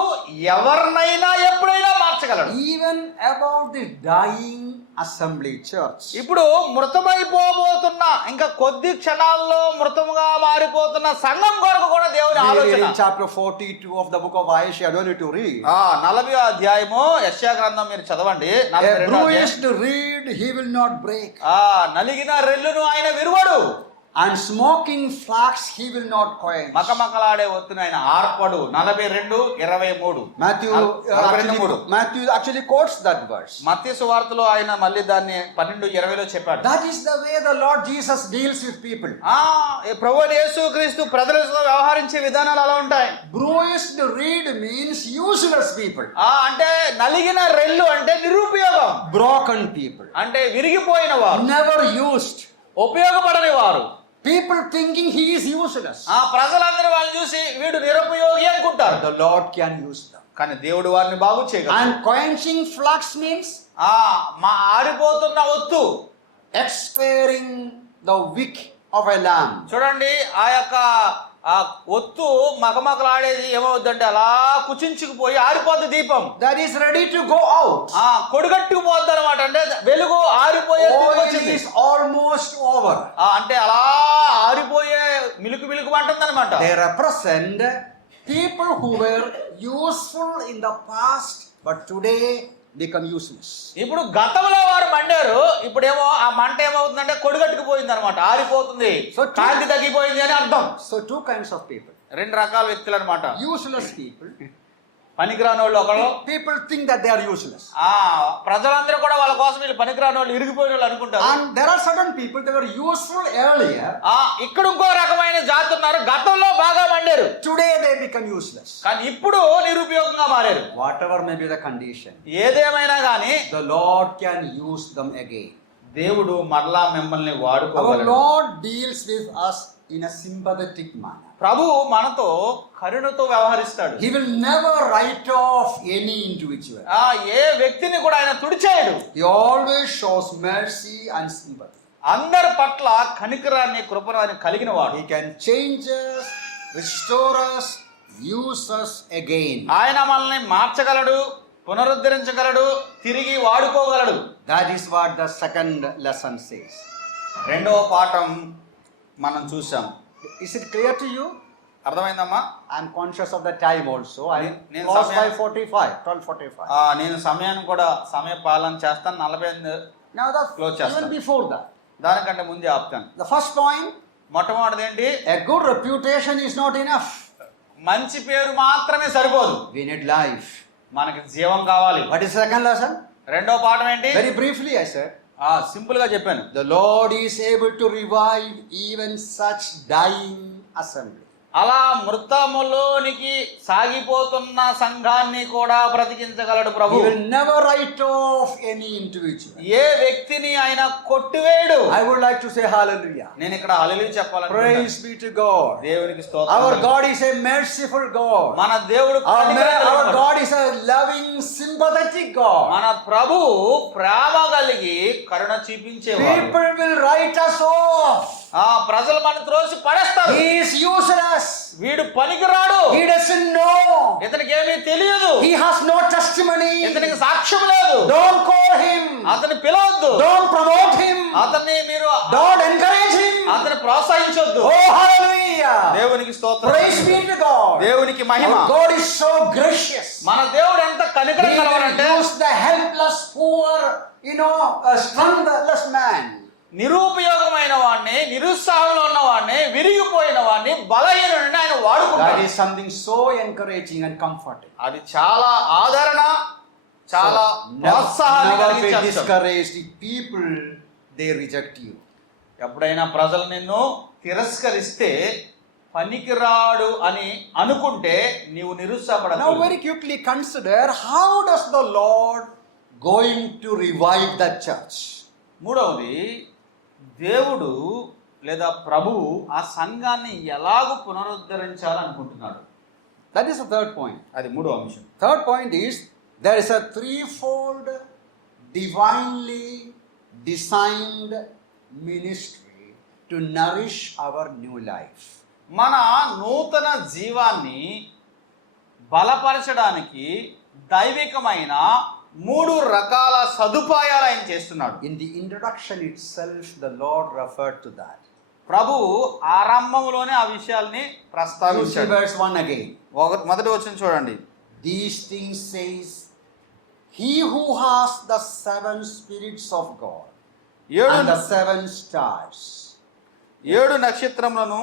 ఎవరినైనా ఎప్పుడైనా మార్చగలడు. Even about the dying assembly church. ఇప్పుడు మృతమైపోబోతున్న ఇంకా కొద్ది క్షణాల్లో మృతముగా మారిపోతున్న సంఘం కొరకు కూడా దేవుని ఆలోచన. In chapter 42 of the book of Isaiah, I don't need to read. 40వ అధ్యాయము యెషయా గ్రంథం మీరు చదవండి. A bruised reed he will not break. నలిగిన రెల్లును ఆయన విరువడు. And smoking flax he will not quench. మకమకలాడే ఒత్తును ఆయన ఆర్పడు. 42:23. Matthew actually quotes that verse. మత్తయి సువార్తలో ఆయన మళ్ళీ దాన్ని 12:20లో చెప్పాడు. That is the way the Lord Jesus deals with people. ప్రభువైన యేసుక్రీస్తు ప్రజలతో వ్యవహరించే విధానాలు అలా ఉంటాయి. Bruised reed means useless people. అంటే నలిగిన రెల్లు అంటే నిరుపయోగం. Broken people. అంటే విరిగిపోయిన వారు, Never used. ఉపయోగపడని వారు. People thinking he is useless. ప్రజలందరూ వాళ్ళని చూసి వీడు నిరుపయోగి అనుకుంటారు. The Lord can use them. కానీ దేవుడు వారిని బాగు చేయగలడు. And quenching flux means ఆరిపోతున్న ఒత్తు, expiring the wick of a lamp. చూడండి ఆ యొక్క ఆ ఒత్తు మకమకలాడేది ఏమవుద్దంటే అలా కుచించుకుపోయి ఆరిపోద్ది దీపం. That is ready to go out. ఆ కొడుగట్టుకుపోద్ది అనమాట. అంటే వెలుగు ఆరిపోయే Oil వచ్చింది. is almost over. అంటే అలా ఆరిపోయే మిలుకు అంటుంది అనమాట. They represent people who were useful in the past, but today become useless. ఇప్పుడు గతంలో వారు మండారు, ఇప్పుడేమో ఆ మంట ఏమవుతుందంటే కొడుగట్టుకుపోయింది అనమాట, ఆరిపోతుంది, కాంతి తగ్గిపోయింది అని అర్థం. So two kinds of people. రెండు రకాల వ్యక్తులు అనమాట. Useless people. పనికిరాని వాళ్ళు ఒకళ్ళు. People think that they are useless. ప్రజలందరూ కూడా వాళ్ళ కోసం వీళ్ళు పనికిరాని వాళ్ళు, ఇరిగిపోయిన వాళ్ళు అనుకుంటారు. And there are certain people that were useful earlier. ఇక్కడ ఇంకో రకమైన జాతి ఉన్నారు, గతంలో బాగా Mandaru, Today they become useless. కానీ ఇప్పుడు నిరుపయోగంగా మారారు. Whatever may be the condition, ఏదేమైనా కానీ the Lord can use them again. దేవుడు మరలా మిమ్మల్ని Our వాడుకోగలడు. Lord deals with us in a sympathetic manner. ప్రభు మనతో కరుణతో వ్యవహరిస్తాడు. He will never write off any individual. ఏ వ్యక్తిని కూడా ఆయన తుడిచేయడు. He always shows mercy and sympathy. అందరి పట్ల కనికరాన్ని కృపను ఆయన కలిగిన వాడు. He can change us, restore us, use us again. ఆయన మనల్ని మార్చగలడు, పునరుద్ధరించగలడు, తిరిగి వాడుకోగలడు. That is what the second lesson says. రెండవ పాఠం మనం చూసాం. Is it clear to you? అర్థమైందమ్మా? I am conscious of the time also. I నేను close by సమయం- 12:45. నేను సమయాన్ని కూడా సమయ పాలన చేస్తాను. 45 Now Close even చేస్తాను. before that, దానికంటే ముందే ఆపుతాను. the first point, మొట్టమొదటిది ఏంటి? a good reputation is not enough. మంచి పేరు మాత్రమే సరిపోదు, We need life. మనకి జీవం కావాలి. What is the second lesson? రెండో పాఠం ఏంటి? Very briefly I said, simple గా చెప్పాను. the Lord is able to revive even such dying assembly. అలా మృతములోనికి సాగిపోతున్న సంఘాన్ని కూడా బ్రతికించగలడు ప్రభు. He will never write off any individual. ఏ వ్యక్తిని ఆయన కొట్టివేయడు. I would like to say hallelujah. నేను ఇక్కడ హల్లెలూయా చెప్పాలనుకుంటున్నాను. Praise be to God. దేవునికి స్తోత్రం. Our God is a merciful God. మన దేవుడు Our God is a loving, sympathetic God. మన ప్రభు ప్రేమ కలిగి కరుణ చూపించేవాడు. People will write us off. ప్రజలు మన త్రోసి పడేస్తారు. He is useless. వీడు పనికిరాడు, He doesn't know. ఇతనికి ఏమీ తెలియదు, He has no testimony. ఇతనికి సాక్ష్యం లేదు. Don't call him. అతన్ని పిలవద్దు, Don't promote him. అతన్ని మీరు Don't encourage him. అతన్ని ప్రోత్సహించొద్దు. Oh, hallelujah. దేవునికి స్తోత్రం. Praise be to God. దేవునికి మహిమ. Our God is so gracious. మన దేవుడు ఎంత కనికరం He will కలవాడంటే use the helpless, poor, a strengthless man. నిరుపయోగమైన వాడిని, నిరుత్సాహంలో ఉన్న వాడిని, విరిగిపోయిన వాడిని, బలహీనుడిని ఆయన That వాడుకుంటాడు. is something so encouraging and comforting. అది చాలా ఆదరణ, చాలా ప్రోత్సాహాన్ని Never be కలిగించే అంశం. discouraged if people they reject you. ఎప్పుడైనా ప్రజలు నిన్ను తిరస్కరిస్తే, పనికిరాడు అని అనుకుంటే నీవు Now నిరుత్సాహపడకు. very quickly consider how does the Lord going to revive the church. మూడవది, దేవుడు లేదా ప్రభువు ఆ సంఘాన్ని ఎలాగూ పునరుద్ధరించాలనుకుంటున్నాడు. That is the third point. అది మూడో అంశం. Third point is there is a threefold divinely designed ministry to nourish our new life. మన నూతన జీవాన్ని బలపరచడానికి దైవికమైన 3 రకాల సదుపాయాలు ఆయన చేస్తున్నాడు. In the introduction itself, the Lord referred to that. ప్రభు ఆరంభంలోనే ఆ విషయాల్ని You see ప్రస్తావించాడు. verse 1 again. మొదటి వచనం చూడండి. These things says, he who has the 7 spirits of God and the 7 stars. 7 నక్షత్రములను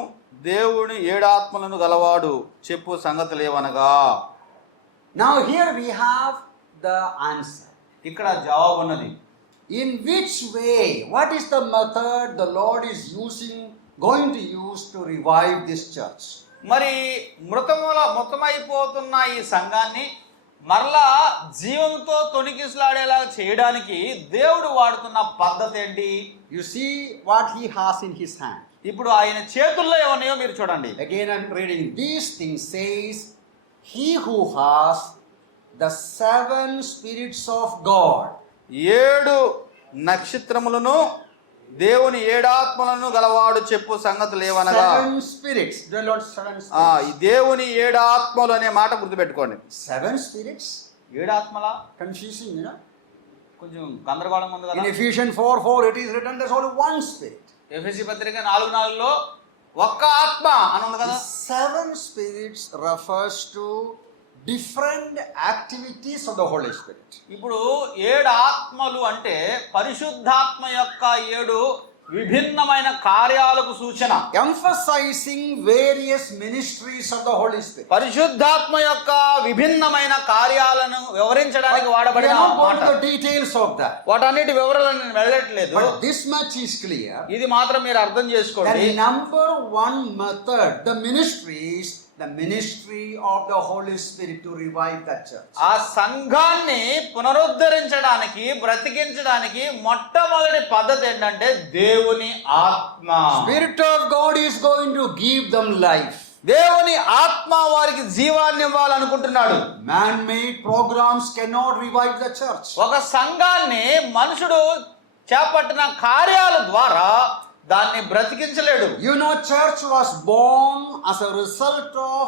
దేవుని 7 ఆత్మలను గలవాడు చెప్పు సంగతులేవనగా. Now here we have the answer. ఇక్కడ జవాబు ఉన్నది. In which way, what is the method the Lord is going to use to revive this church? మరి మృతమైపోతున్న ఈ సంఘాన్ని మరలా జీవంతో తొణికిసలాడేలా చేయడానికి దేవుడు వాడుతున్న పద్ధతి ఏంటి? You see what he has in his hand. ఇప్పుడు ఆయన చేతుల్లో ఏమన్నాయో మీరు చూడండి. Again I'm reading. These things says, he who has the 7 spirits of God. 7 నక్షత్రములను దేవుని 7 ఆత్మలను గలవాడు చెప్పు సంగతులు ఏవనగా. 7 spirits. The Lord 7 ఆ, spirits. ఈ దేవుని 7 ఆత్మలు అనే మాట గుర్తుపెట్టుకోండి. 7 spirits? 7 ఆత్మల Confusing, you know. కొంచెం గందరగోళం ఉంది In కదా. Ephesians 4:4 it is written there's only one spirit. ఎఫెసీ పత్రిక 4:4లో ఒక్క ఆత్మ అని ఉంది కదా. 7 spirits refers to different activities of the Holy Spirit. ఇప్పుడు 7 ఆత్మలు అంటే పరిశుద్ధాత్మ యొక్క 7 విభిన్నమైన కార్యాలకు సూచన. Emphasizing various ministries of the Holy Spirit. పరిశుద్ధాత్మ యొక్క విభిన్నమైన కార్యాలను వివరించడానికి We వాడబడిన are not going మాట. to the details of that. వాటన్నిటి వివరాలను నేను వెళ్ళట్లేదు. But this much is clear. ఇది మాత్రం మీరు అర్థం చేసుకోండి. The number one method, the ministries, the ministry of the Holy Spirit to revive that church. ఆ సంఘాన్ని పునరుద్ధరించడానికి బ్రతికించడానికి మొట్టమొదటి పద్ధతి ఏంటంటే దేవుని ఆత్మ. Spirit of God is going to give them life. దేవుని ఆత్మ వారికి జీవాన్ని ఇవ్వాలనుకుంటున్నాడు. Man-made programs cannot revive the church. ఒక సంఘాన్ని మనుషుడు చేపట్టిన కార్యాల ద్వారా దాన్ని బ్రతికించలేడు. You know, church was born as a result of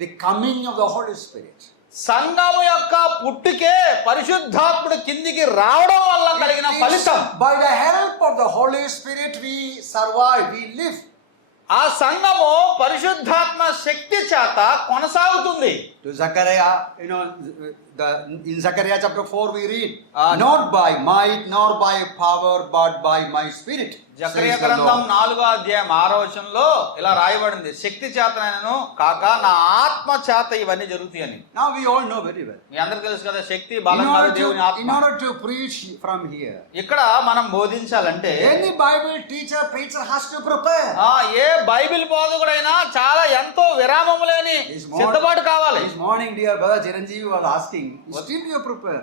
the coming of the Holy Spirit. సంఘము యొక్క పుట్టుకే పరిశుద్ధాత్ముడు కిందికి రావడం వల్ల కలిగిన ఫలితం. By the help of the Holy Spirit we survive, we live. ఆ సంఘము పరిశుద్ధాత్మ శక్తి చేత కొనసాగుతుంది. To Zechariah, you know, in Zechariah chapter 4 we read, not by might nor by power but by my spirit. జకర్యా గ్రంథం 4వ అధ్యాయం 6వ వచనంలో ఇలా రాయబడింది, శక్తి చేతనైనను కాక నా ఆత్మ చేత ఇవన్నీ జరుగుతాయి అని. Now we all know very well. మీ అందరికీ తెలుసు కదా, శక్తి బలం కాదు దేవుని In ఆత్మ. order to preach from here, ఇక్కడ మనం బోధించాలంటే any Bible teacher, preacher has to prepare. ఏ బైబిల్ బోధకుడైనా చాలా ఎంతో విరామము లేని సిద్ధపాటు కావాలి. This morning, dear brother Chiranjeevi was asking, still you prepare?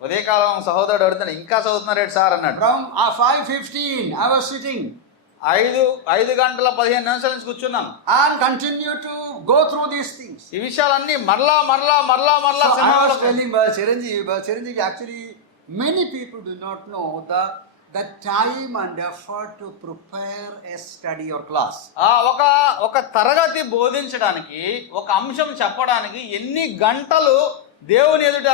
ఉదయకాలం సహోదరుడు అడుగుతాడు, ఇంకా చదువుతున్నారేంటి సార్ అన్నాడు. From 5:15 I was sitting 5 గంటల 15 నిమిషాల నుంచి కూర్చున్నాను and continue to go through these things. ఈ విషయాలన్నీ మరలా So I was telling Brother Chiranjeevi, actually many people do not know the time and effort to prepare a study or class. ఒక తరగతి బోధించడానికి, ఒక అంశం చెప్పడానికి ఎన్ని గంటలు దేవుని ఎదుట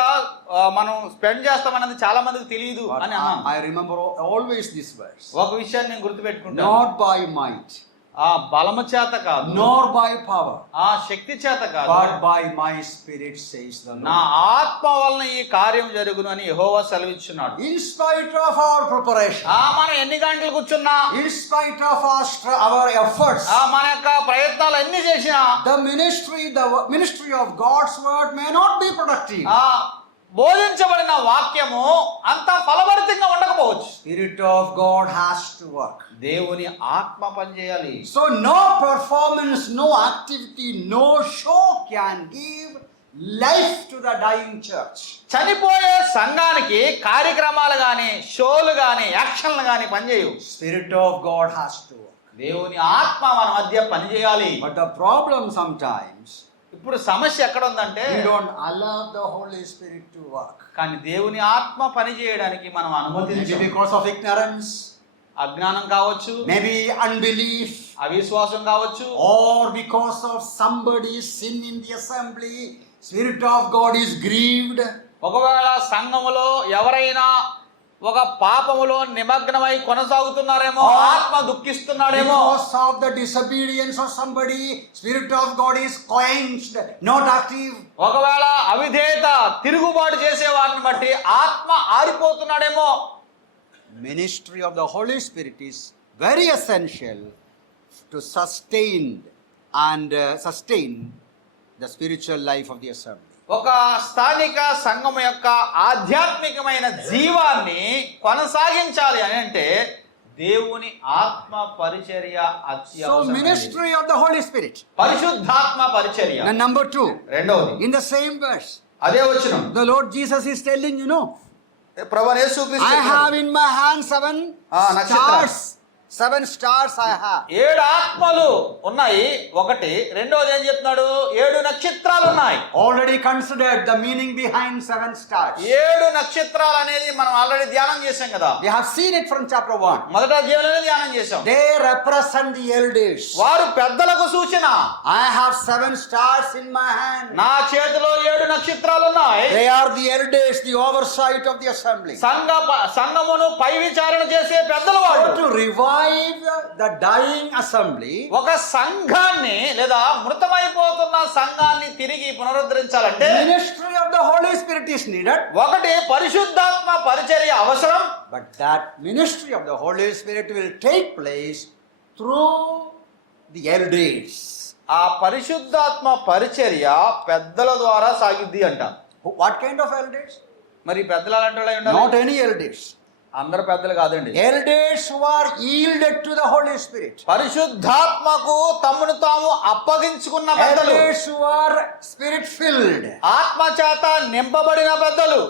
మనం స్పెండ్ చేస్తామన్నది చాలా మందికి తెలియదు అని అన్నాను. I remember always this verse. ఒక విషయాన్ని నేను గుర్తుపెట్టుకుంటాను, Not by might, బలము చేత కాదు, nor by power, శక్తి చేత కాదు, but by my spirit says the నా Lord. ఆత్మ వలన ఈ కార్యం జరుగును అని యెహోవా సెలవిచ్చున్నాడు. In spite of our preparation, మనం ఎన్ని గంటలు కూర్చున్నా, in spite of our efforts, మన యొక్క ప్రయత్నాలు ఎన్ని చేసినా, the ministry of God's word may not be productive. బోధించబడిన వాక్యము అంత ఫలభరితంగా ఉండకపోవచ్చు. Spirit of God has to work. దేవుని ఆత్మ పనిచేయాలి. So no performance, no activity, no show can give life to the dying church. చనిపోయే సంఘానికి కార్యక్రమాలు గాని, షోలు గాని, యాక్షన్లు గాని పనిచేయవు. Spirit of God has to work. దేవుని ఆత్మ మన మధ్య పనిచేయాలి. But the problem sometimes, ఇప్పుడు సమస్య ఎక్కడ ఉందంటే, we don't allow the Holy Spirit to work. కానీ దేవుని ఆత్మ పని చేయడానికి మనం Maybe అనుమతించం. because of ignorance, అజ్ఞానం కావచ్చు, maybe unbelief, అవిశ్వాసం కావచ్చు, or because of somebody's sin in the assembly, Spirit of God is grieved. ఒకవేళ సంఘములో ఎవరైనా ఒక పాపములో నిమగ్నమై కొనసాగుతున్నారేమో, ఆత్మ దుఃఖిస్తున్నాడేమో. Because of the disobedience of somebody, Spirit of God is quenched, not active. ఒకవేళ అవిధేయత, తిరుగుబాటు చేసే వారిని బట్టి ఆత్మ ఆరిపోతున్నాడేమో. Ministry of the Holy Spirit is very essential to sustain the spiritual life of the assembly. ఒక స్థానిక సంఘం యొక్క ఆధ్యాత్మికమైన జీవాన్ని కొనసాగించాలి అని అంటే దేవుని ఆత్మ పరిచర్య So అత్యవసరం. ministry of the Holy Spirit. పరిశుద్ధాత్మ పరిచర్య. And number 2, రెండవది in the same verse, అదే వచనం, the Lord Jesus is telling, ప్రభువైన యేసుక్రీస్తు I have in my hand 7 నక్షత్రాలు. 7 stars I have. 7 ఆత్మలు ఉన్నాయి ఒకటి. రెండోది ఏం చెప్తున్నాడు? 7 నక్షత్రాలు ఉన్నాయి. Already considered the meaning behind 7 stars. 7 నక్షత్రాలు అనేది మనం ఆల్రెడీ ధ్యానం చేశాం కదా. We have seen it from chapter 1. మొదట అధ్యాయంలోనే ధ్యానం చేశాం. They represent the elders. వారు పెద్దలకు సూచన. I have 7 stars in my hand. నా చేతిలో 7 నక్షత్రాలు ఉన్నాయి. They are the elders, the oversight of the assembly. సంఘమును పై విచారణ చేసే పెద్దలు వాళ్ళు. To revive the dying assembly. ఒక సంఘాన్ని లేదా మృతమైపోతున్న సంఘాన్ని తిరిగి పునరుద్ధరించాలంటే Ministry of the Holy Spirit is needed. ఒకటి పరిశుద్ధాత్మ పరిచర్య అవసరం. But that ministry of the Holy Spirit will take place through the elders. ఆ పరిశుద్ధాత్మ పరిచర్య పెద్దల ద్వారా సాగిద్ది అంట. What kind of elders? మరి పెద్దలు అలాంటి వాళ్ళే ఉండాలి? Not any elders. అందరు పెద్దలు కాదండి. Elders who are yielded to the Holy Spirit. పరిశుద్ధాత్మకు తమను తాము అప్పగించుకున్న పెద్దలు. Elders who are spirit filled. ఆత్మ చేత నింపబడిన పెద్దలు.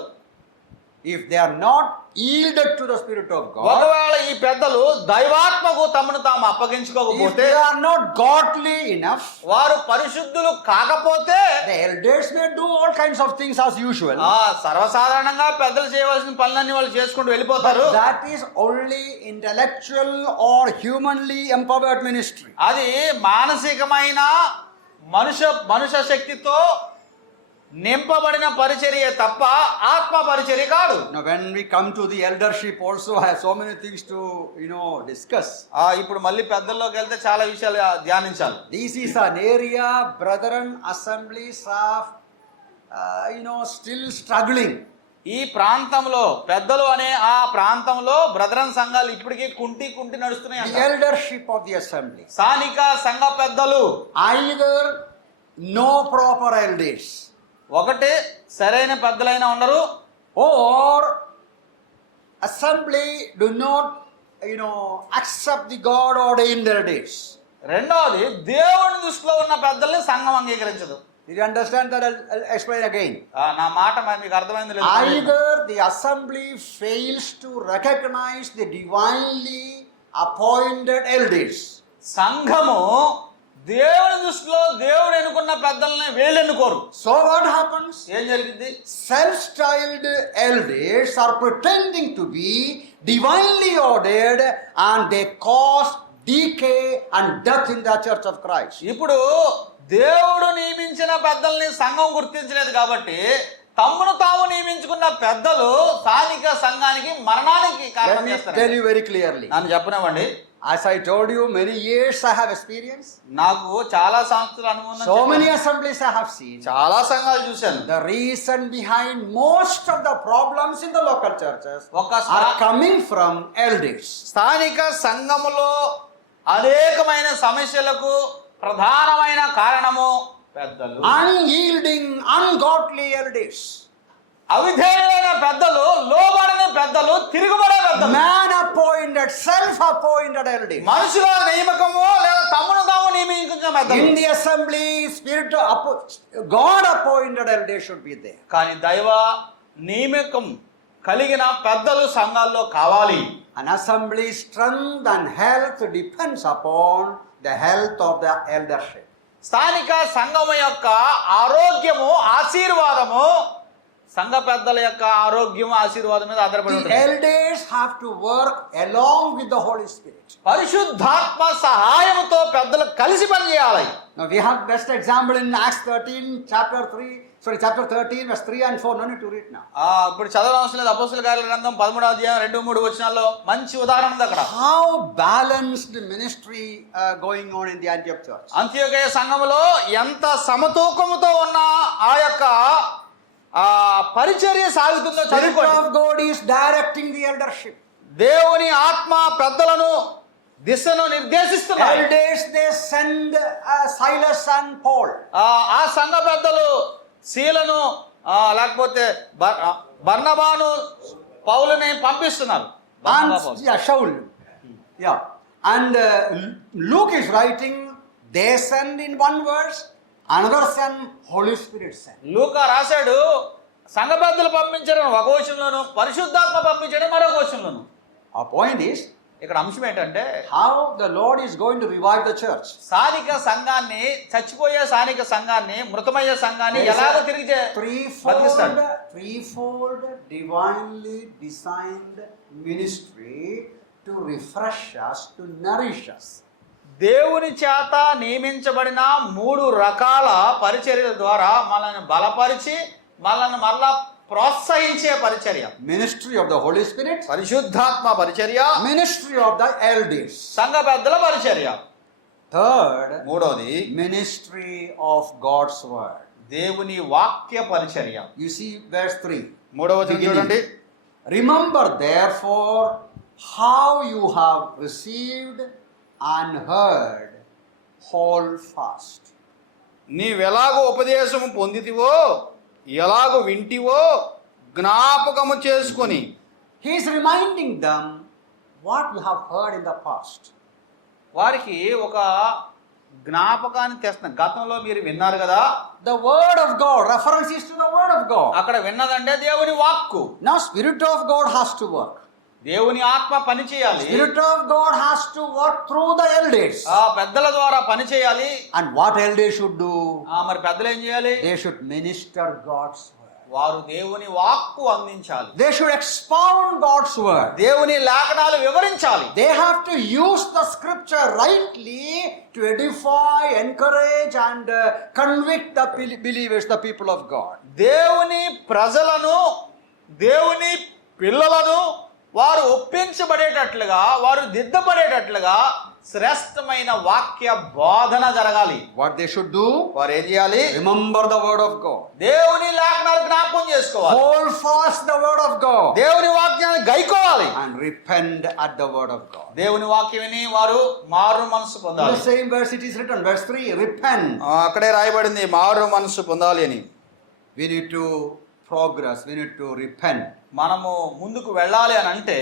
If they are not yielded to the Spirit of God, ఒకవేళ ఈ పెద్దలు దైవాత్మకు తమను తాము if అప్పగించుకోకపోతే, they are not godly enough, వారు పరిశుద్ధులు కాకపోతే, the elders may do all kinds of things as usual. సర్వసాధారణంగా పెద్దలు చేయవలసిన పనులన్నీ వాళ్ళు చేసుకుంటూ వెళ్ళిపోతారు. That is only intellectual or humanly empowered ministry. అది మానసికమైన మనుష్య శక్తితో నింపబడిన పరిచర్య తప్ప ఆత్మ పరిచర్య కాదు. Now when we come to the eldership also, I have so many things to discuss. ఇప్పుడు మళ్ళీ పెద్దల్లోకి వెళ్తే చాలా విషయాలు ధ్యానించాలి. This is an area brethren assemblies are still struggling. ఈ ప్రాంతంలో పెద్దలు అనే ఆ ప్రాంతంలో బ్రదరన్ సంఘాలు ఇప్పటికీ కుంటి నడుస్తున్నాయి. The eldership of the assembly. స్థానిక సంఘ పెద్దలు Either no proper elders, ఒకటి సరైన పెద్దలైనా ఉండరు, or assembly do not accept the God ordained elders. రెండవది దేవుని దృష్టిలో ఉన్న పెద్దల్ని సంఘం అంగీకరించదు. Did you understand that? I'll explain again. నా మాట మరి మీకు అర్థమైంది లేదు. Either the assembly fails to recognize the divinely appointed elders. సంఘము దేవుని దృష్టిలో దేవుడు ఎన్నుకున్న పెద్దల్ని వీళ్ళు ఎన్నుకోరు. So what happens? ఏం జరిగింది? Self-styled elders are pretending to be divinely ordered, and they cause decay and death in the church of Christ. ఇప్పుడు దేవుడు నియమించిన పెద్దల్ని సంఘం గుర్తించలేదు కాబట్టి తమను తాము నియమించుకున్న పెద్దలు స్థానిక సంఘానికి మరణానికి Let కారణం me చేస్తారు. tell you very clearly. నన్ను చెప్పనివ్వండి. As I told you, many years I have experience. నాకు చాలా సంవత్సరాల అనుభవం So many assemblies I have seen. చాలా సంఘాలు చూశాను. The reason behind most of the problems in the local churches ఒక are coming from elders. స్థానిక సంఘములో అనేకమైన సమస్యలకు ప్రధానమైన కారణము పెద్దలు. Unyielding, ungodly elders. అవిధేయులైన పెద్దలు, లోబడని పెద్దలు, తిరుగుబడే పెద్దలు. Man appointed, self-appointed elders. మనుషుల నియమకము లేదా తమను తాము నియమించిన పెద్దలు. In the assembly, God appointed elders should be there. కానీ దైవ నియమకం కలిగిన పెద్దలు సంఘాల్లో కావాలి. An assembly strength and health depends upon the health of the eldership. స్థానిక సంఘం యొక్క ఆరోగ్యము ఆశీర్వాదము సంఘ పెద్దల యొక్క ఆరోగ్యం ఆశీర్వాదం మీద ఆధారపడి The ఉంటుంది. elders have to work along with the Holy Spirit. పరిశుద్ధాత్మ సహాయముతో పెద్దలు కలిసి పనిచేయాలి. Now we have best example in Acts 13, chapter 13, verse 3 and 4. No need to read now. ఇప్పుడు చదవనవసరం లేదు. అపోస్తల కార్యాల గ్రంథం 13వ అధ్యాయం 2-3 వచనాల్లో మంచి ఉదాహరణ ఉంది అక్కడ. How balanced ministry going on in the Antioch church. అంత్యోకయ సంఘములో ఎంత సమతూకముతో ఉన్న ఆ యొక్క పరిచర్య సాగుతుందో The Spirit చదువుకోండి. of God is directing the eldership. దేవుని ఆత్మ పెద్దలను దిశను నిర్దేశిస్తున్నారు. Elders, they send Silas and Paul. ఆ సంఘ పెద్దలు శీలను లేకపోతే బర్నబాను పౌలుని పంపిస్తున్నారు. Shaul. Yeah. And Luke is writing, they send in one verse, another send, Holy Spirit send. లూకా రాశాడు, సంఘ పెద్దలు పంపించడం ఒక వచనంలోను, పరిశుద్ధాత్మ పంపించడం మరొక వచనంలోను. Our point is, ఇక్కడ అంశం ఏంటంటే how the Lord is going to revive the church. స్థానిక సంఘాన్ని, చచ్చిపోయే స్థానిక సంఘాన్ని, మృతమయ్యే సంఘాన్ని ఎలాగో తిరిగి బతికిస్తాడు. Threefold divinely designed ministry to refresh us, to nourish us. దేవుని చేత నియమించబడిన 3 రకాల పరిచర్యల ద్వారా మనల్ని బలపరిచి మనల్ని మళ్ళా ప్రోత్సహించే పరిచర్య. Ministry of the Holy Spirit, పరిశుద్ధాత్మ పరిచర్య, ministry of the elders. సంఘ పెద్దల పరిచర్య. Third, మూడోది ministry of God's word. దేవుని వాక్య పరిచర్య. You see verse 3. మూడవ వచనం చూడండి. Remember therefore how you have received and heard, hold fast. నీవెలాగో ఉపదేశము పొందితివో, ఎలాగో వింటివో జ్ఞాపకము చేసుకొని. He is reminding them what you have heard in the past. వారికి ఒక జ్ఞాపకాన్ని తెస్తున్న, గతంలో మీరు విన్నారు కదా. The word of God, reference is to the word of God. అక్కడ విన్నదంటే దేవుని వాక్కు. Now Spirit of God has to work. దేవుని ఆత్మ పని చేయాలి. Spirit of God has to work through the elders. ఆ పెద్దల ద్వారా పని చేయాలి. And what elders should do? మరి పెద్దలు ఏం చేయాలి? They should minister God's word. వారు దేవుని వాక్కు అందించాలి. They should expound God's word. దేవుని లేఖనాలు వివరించాలి. They have to use the scripture rightly to edify, encourage and convict the believers, the people of God. దేవుని ప్రజలను, దేవుని పిల్లలను వారు ఒప్పించబడేటట్లుగా, వారు దిద్దబడేటట్లుగా శ్రేష్టమైన వాక్య బోధన జరగాలి. What they should do? వారు ఏం చేయాలి? Remember the word of God. దేవుని లేఖనాలు జ్ఞాపకం చేసుకోవాలి. Hold fast the word of God. దేవుని వాక్యాన్ని గైకోవాలి. And repent at the word of God. దేవుని వాక్యం విని వారు మారు మనసు In పొందాలి. the same verse it is written, verse 3, repent. అక్కడే రాయబడింది మారు మనసు పొందాలి అని. We need to progress, we need to repent. మనము ముందుకు వెళ్ళాలి అని అంటే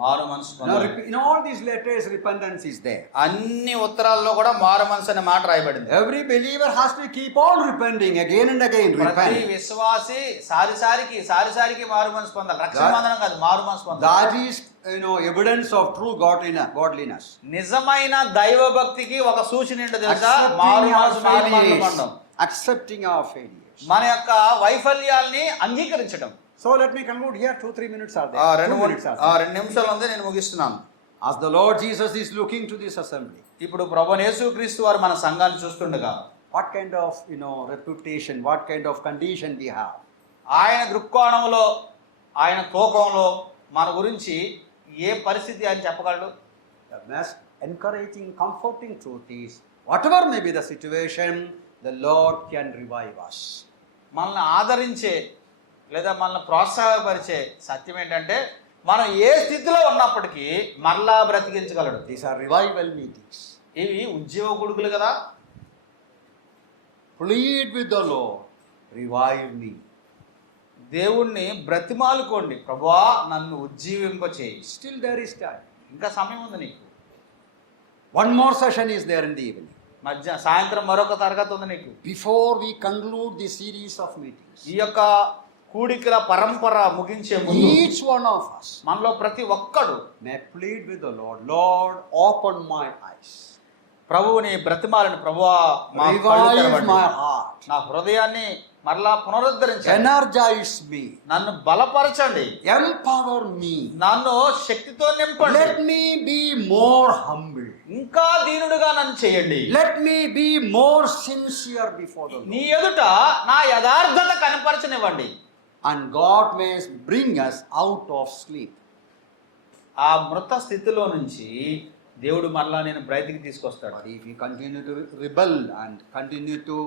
మారు మనసు Now, పొందాలి. in all these letters, repentance is there. అన్ని ఉత్తరాల్లో కూడా మారు మనసు అనే మాట రాయబడింది. Every believer has to keep on repenting again and again. ప్రతి Repent. విశ్వాసి సారిసారికి మారు మనసు పొందాలి. రక్షణ బంధనం కాదు, మారు మనసు పొందాలి. That is, evidence of true godliness. నిజమైన దైవ భక్తికి ఒక సూచన ఏంటో తెలుసా? మారు మనసు, మారు మనసు పొందడం. Accepting our failures. మన యొక్క వైఫల్యాల్ని అంగీకరించడం. So let me conclude here. 2-3 minutes are there. 2 minutes are there. 2 నిమిషాలు ఉంది, నేను ముగిస్తున్నాను. As the Lord Jesus is looking to this assembly, ఇప్పుడు ప్రభువైన యేసుక్రీస్తు వారు మన సంఘాన్ని చూస్తుండగా what kind of reputation, what kind of condition we have? ఆయన దృక్కోణంలో, ఆయన తూకంలో మన గురించి ఏ పరిస్థితి అని చెప్పగలడు? The most encouraging, comforting truth is, whatever may be the situation, the Lord can revive us. మనల్ని ఆదరించే లేదా మనల్ని ప్రోత్సాహపరిచే సత్యం ఏంటంటే, మనం ఏ స్థితిలో ఉన్నప్పటికీ మరలా బ్రతికించగలడు. These are revival meetings. ఇవి ఉద్యోగ కొడుకులు కదా. Plead with the Lord, revive me. దేవుణ్ణి బ్రతిమాలుకోండి, ప్రభువా నన్ను ఉజ్జీవింపచేయి. Still there is time. ఇంకా సమయం ఉంది నీకు. One more session is there in the evening. సాయంత్రం మరొక తరగతి ఉంది నీకు. Before we conclude the series of meetings, ఈ యొక్క కూడికల పరంపర ముగించే ముందు each one of us మనలో ప్రతి ఒక్కడు may plead with the Lord, Lord, open my eyes. ప్రభువుని బ్రతిమాలని, ప్రభువా మా కళ్ళు Revive తెరవండి. my heart. నా హృదయాన్ని మరలా పునరుద్ధరించండి. Energize me. నన్ను బలపరచండి. Empower me. నన్ను శక్తితో నింపండి. Let me be more humble. ఇంకా దీనుడుగా నన్ను చేయండి. Let me be more sincere before the Lord. నీ ఎదుట నా యథార్థత కనపరచనివ్వండి. And God may bring us out of sleep. ఆ మృత స్థితిలో నుంచి దేవుడు మరలా నేను బయటికి తీసుకొస్తాడు. But if we continue to rebel and continue to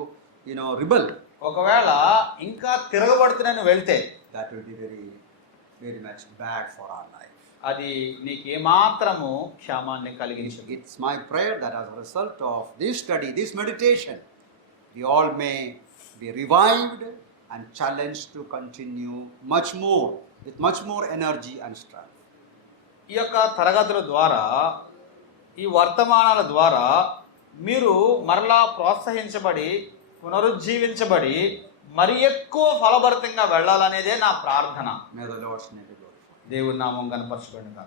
rebel, ఒకవేళ ఇంకా తిరగబడుతున్నాను వెళ్తే that will be very, very much bad for our life. అది నీకు ఏమాత్రము క్షేమాన్ని కలిగించదు. It's my prayer that as a result of this study, this meditation, we all may be revived and challenged to continue much more, with much more energy and strength. ఈ యొక్క తరగతుల ద్వారా, ఈ వర్తమానాల ద్వారా మీరు మరలా ప్రోత్సహించబడి, పునరుజ్జీవించబడి, మరి ఎక్కువ ఫలభరితంగా వెళ్ళాలనేదే నా ప్రార్థన. May the Lord's name be glorified. దేవుని నామం కనపరచబడిన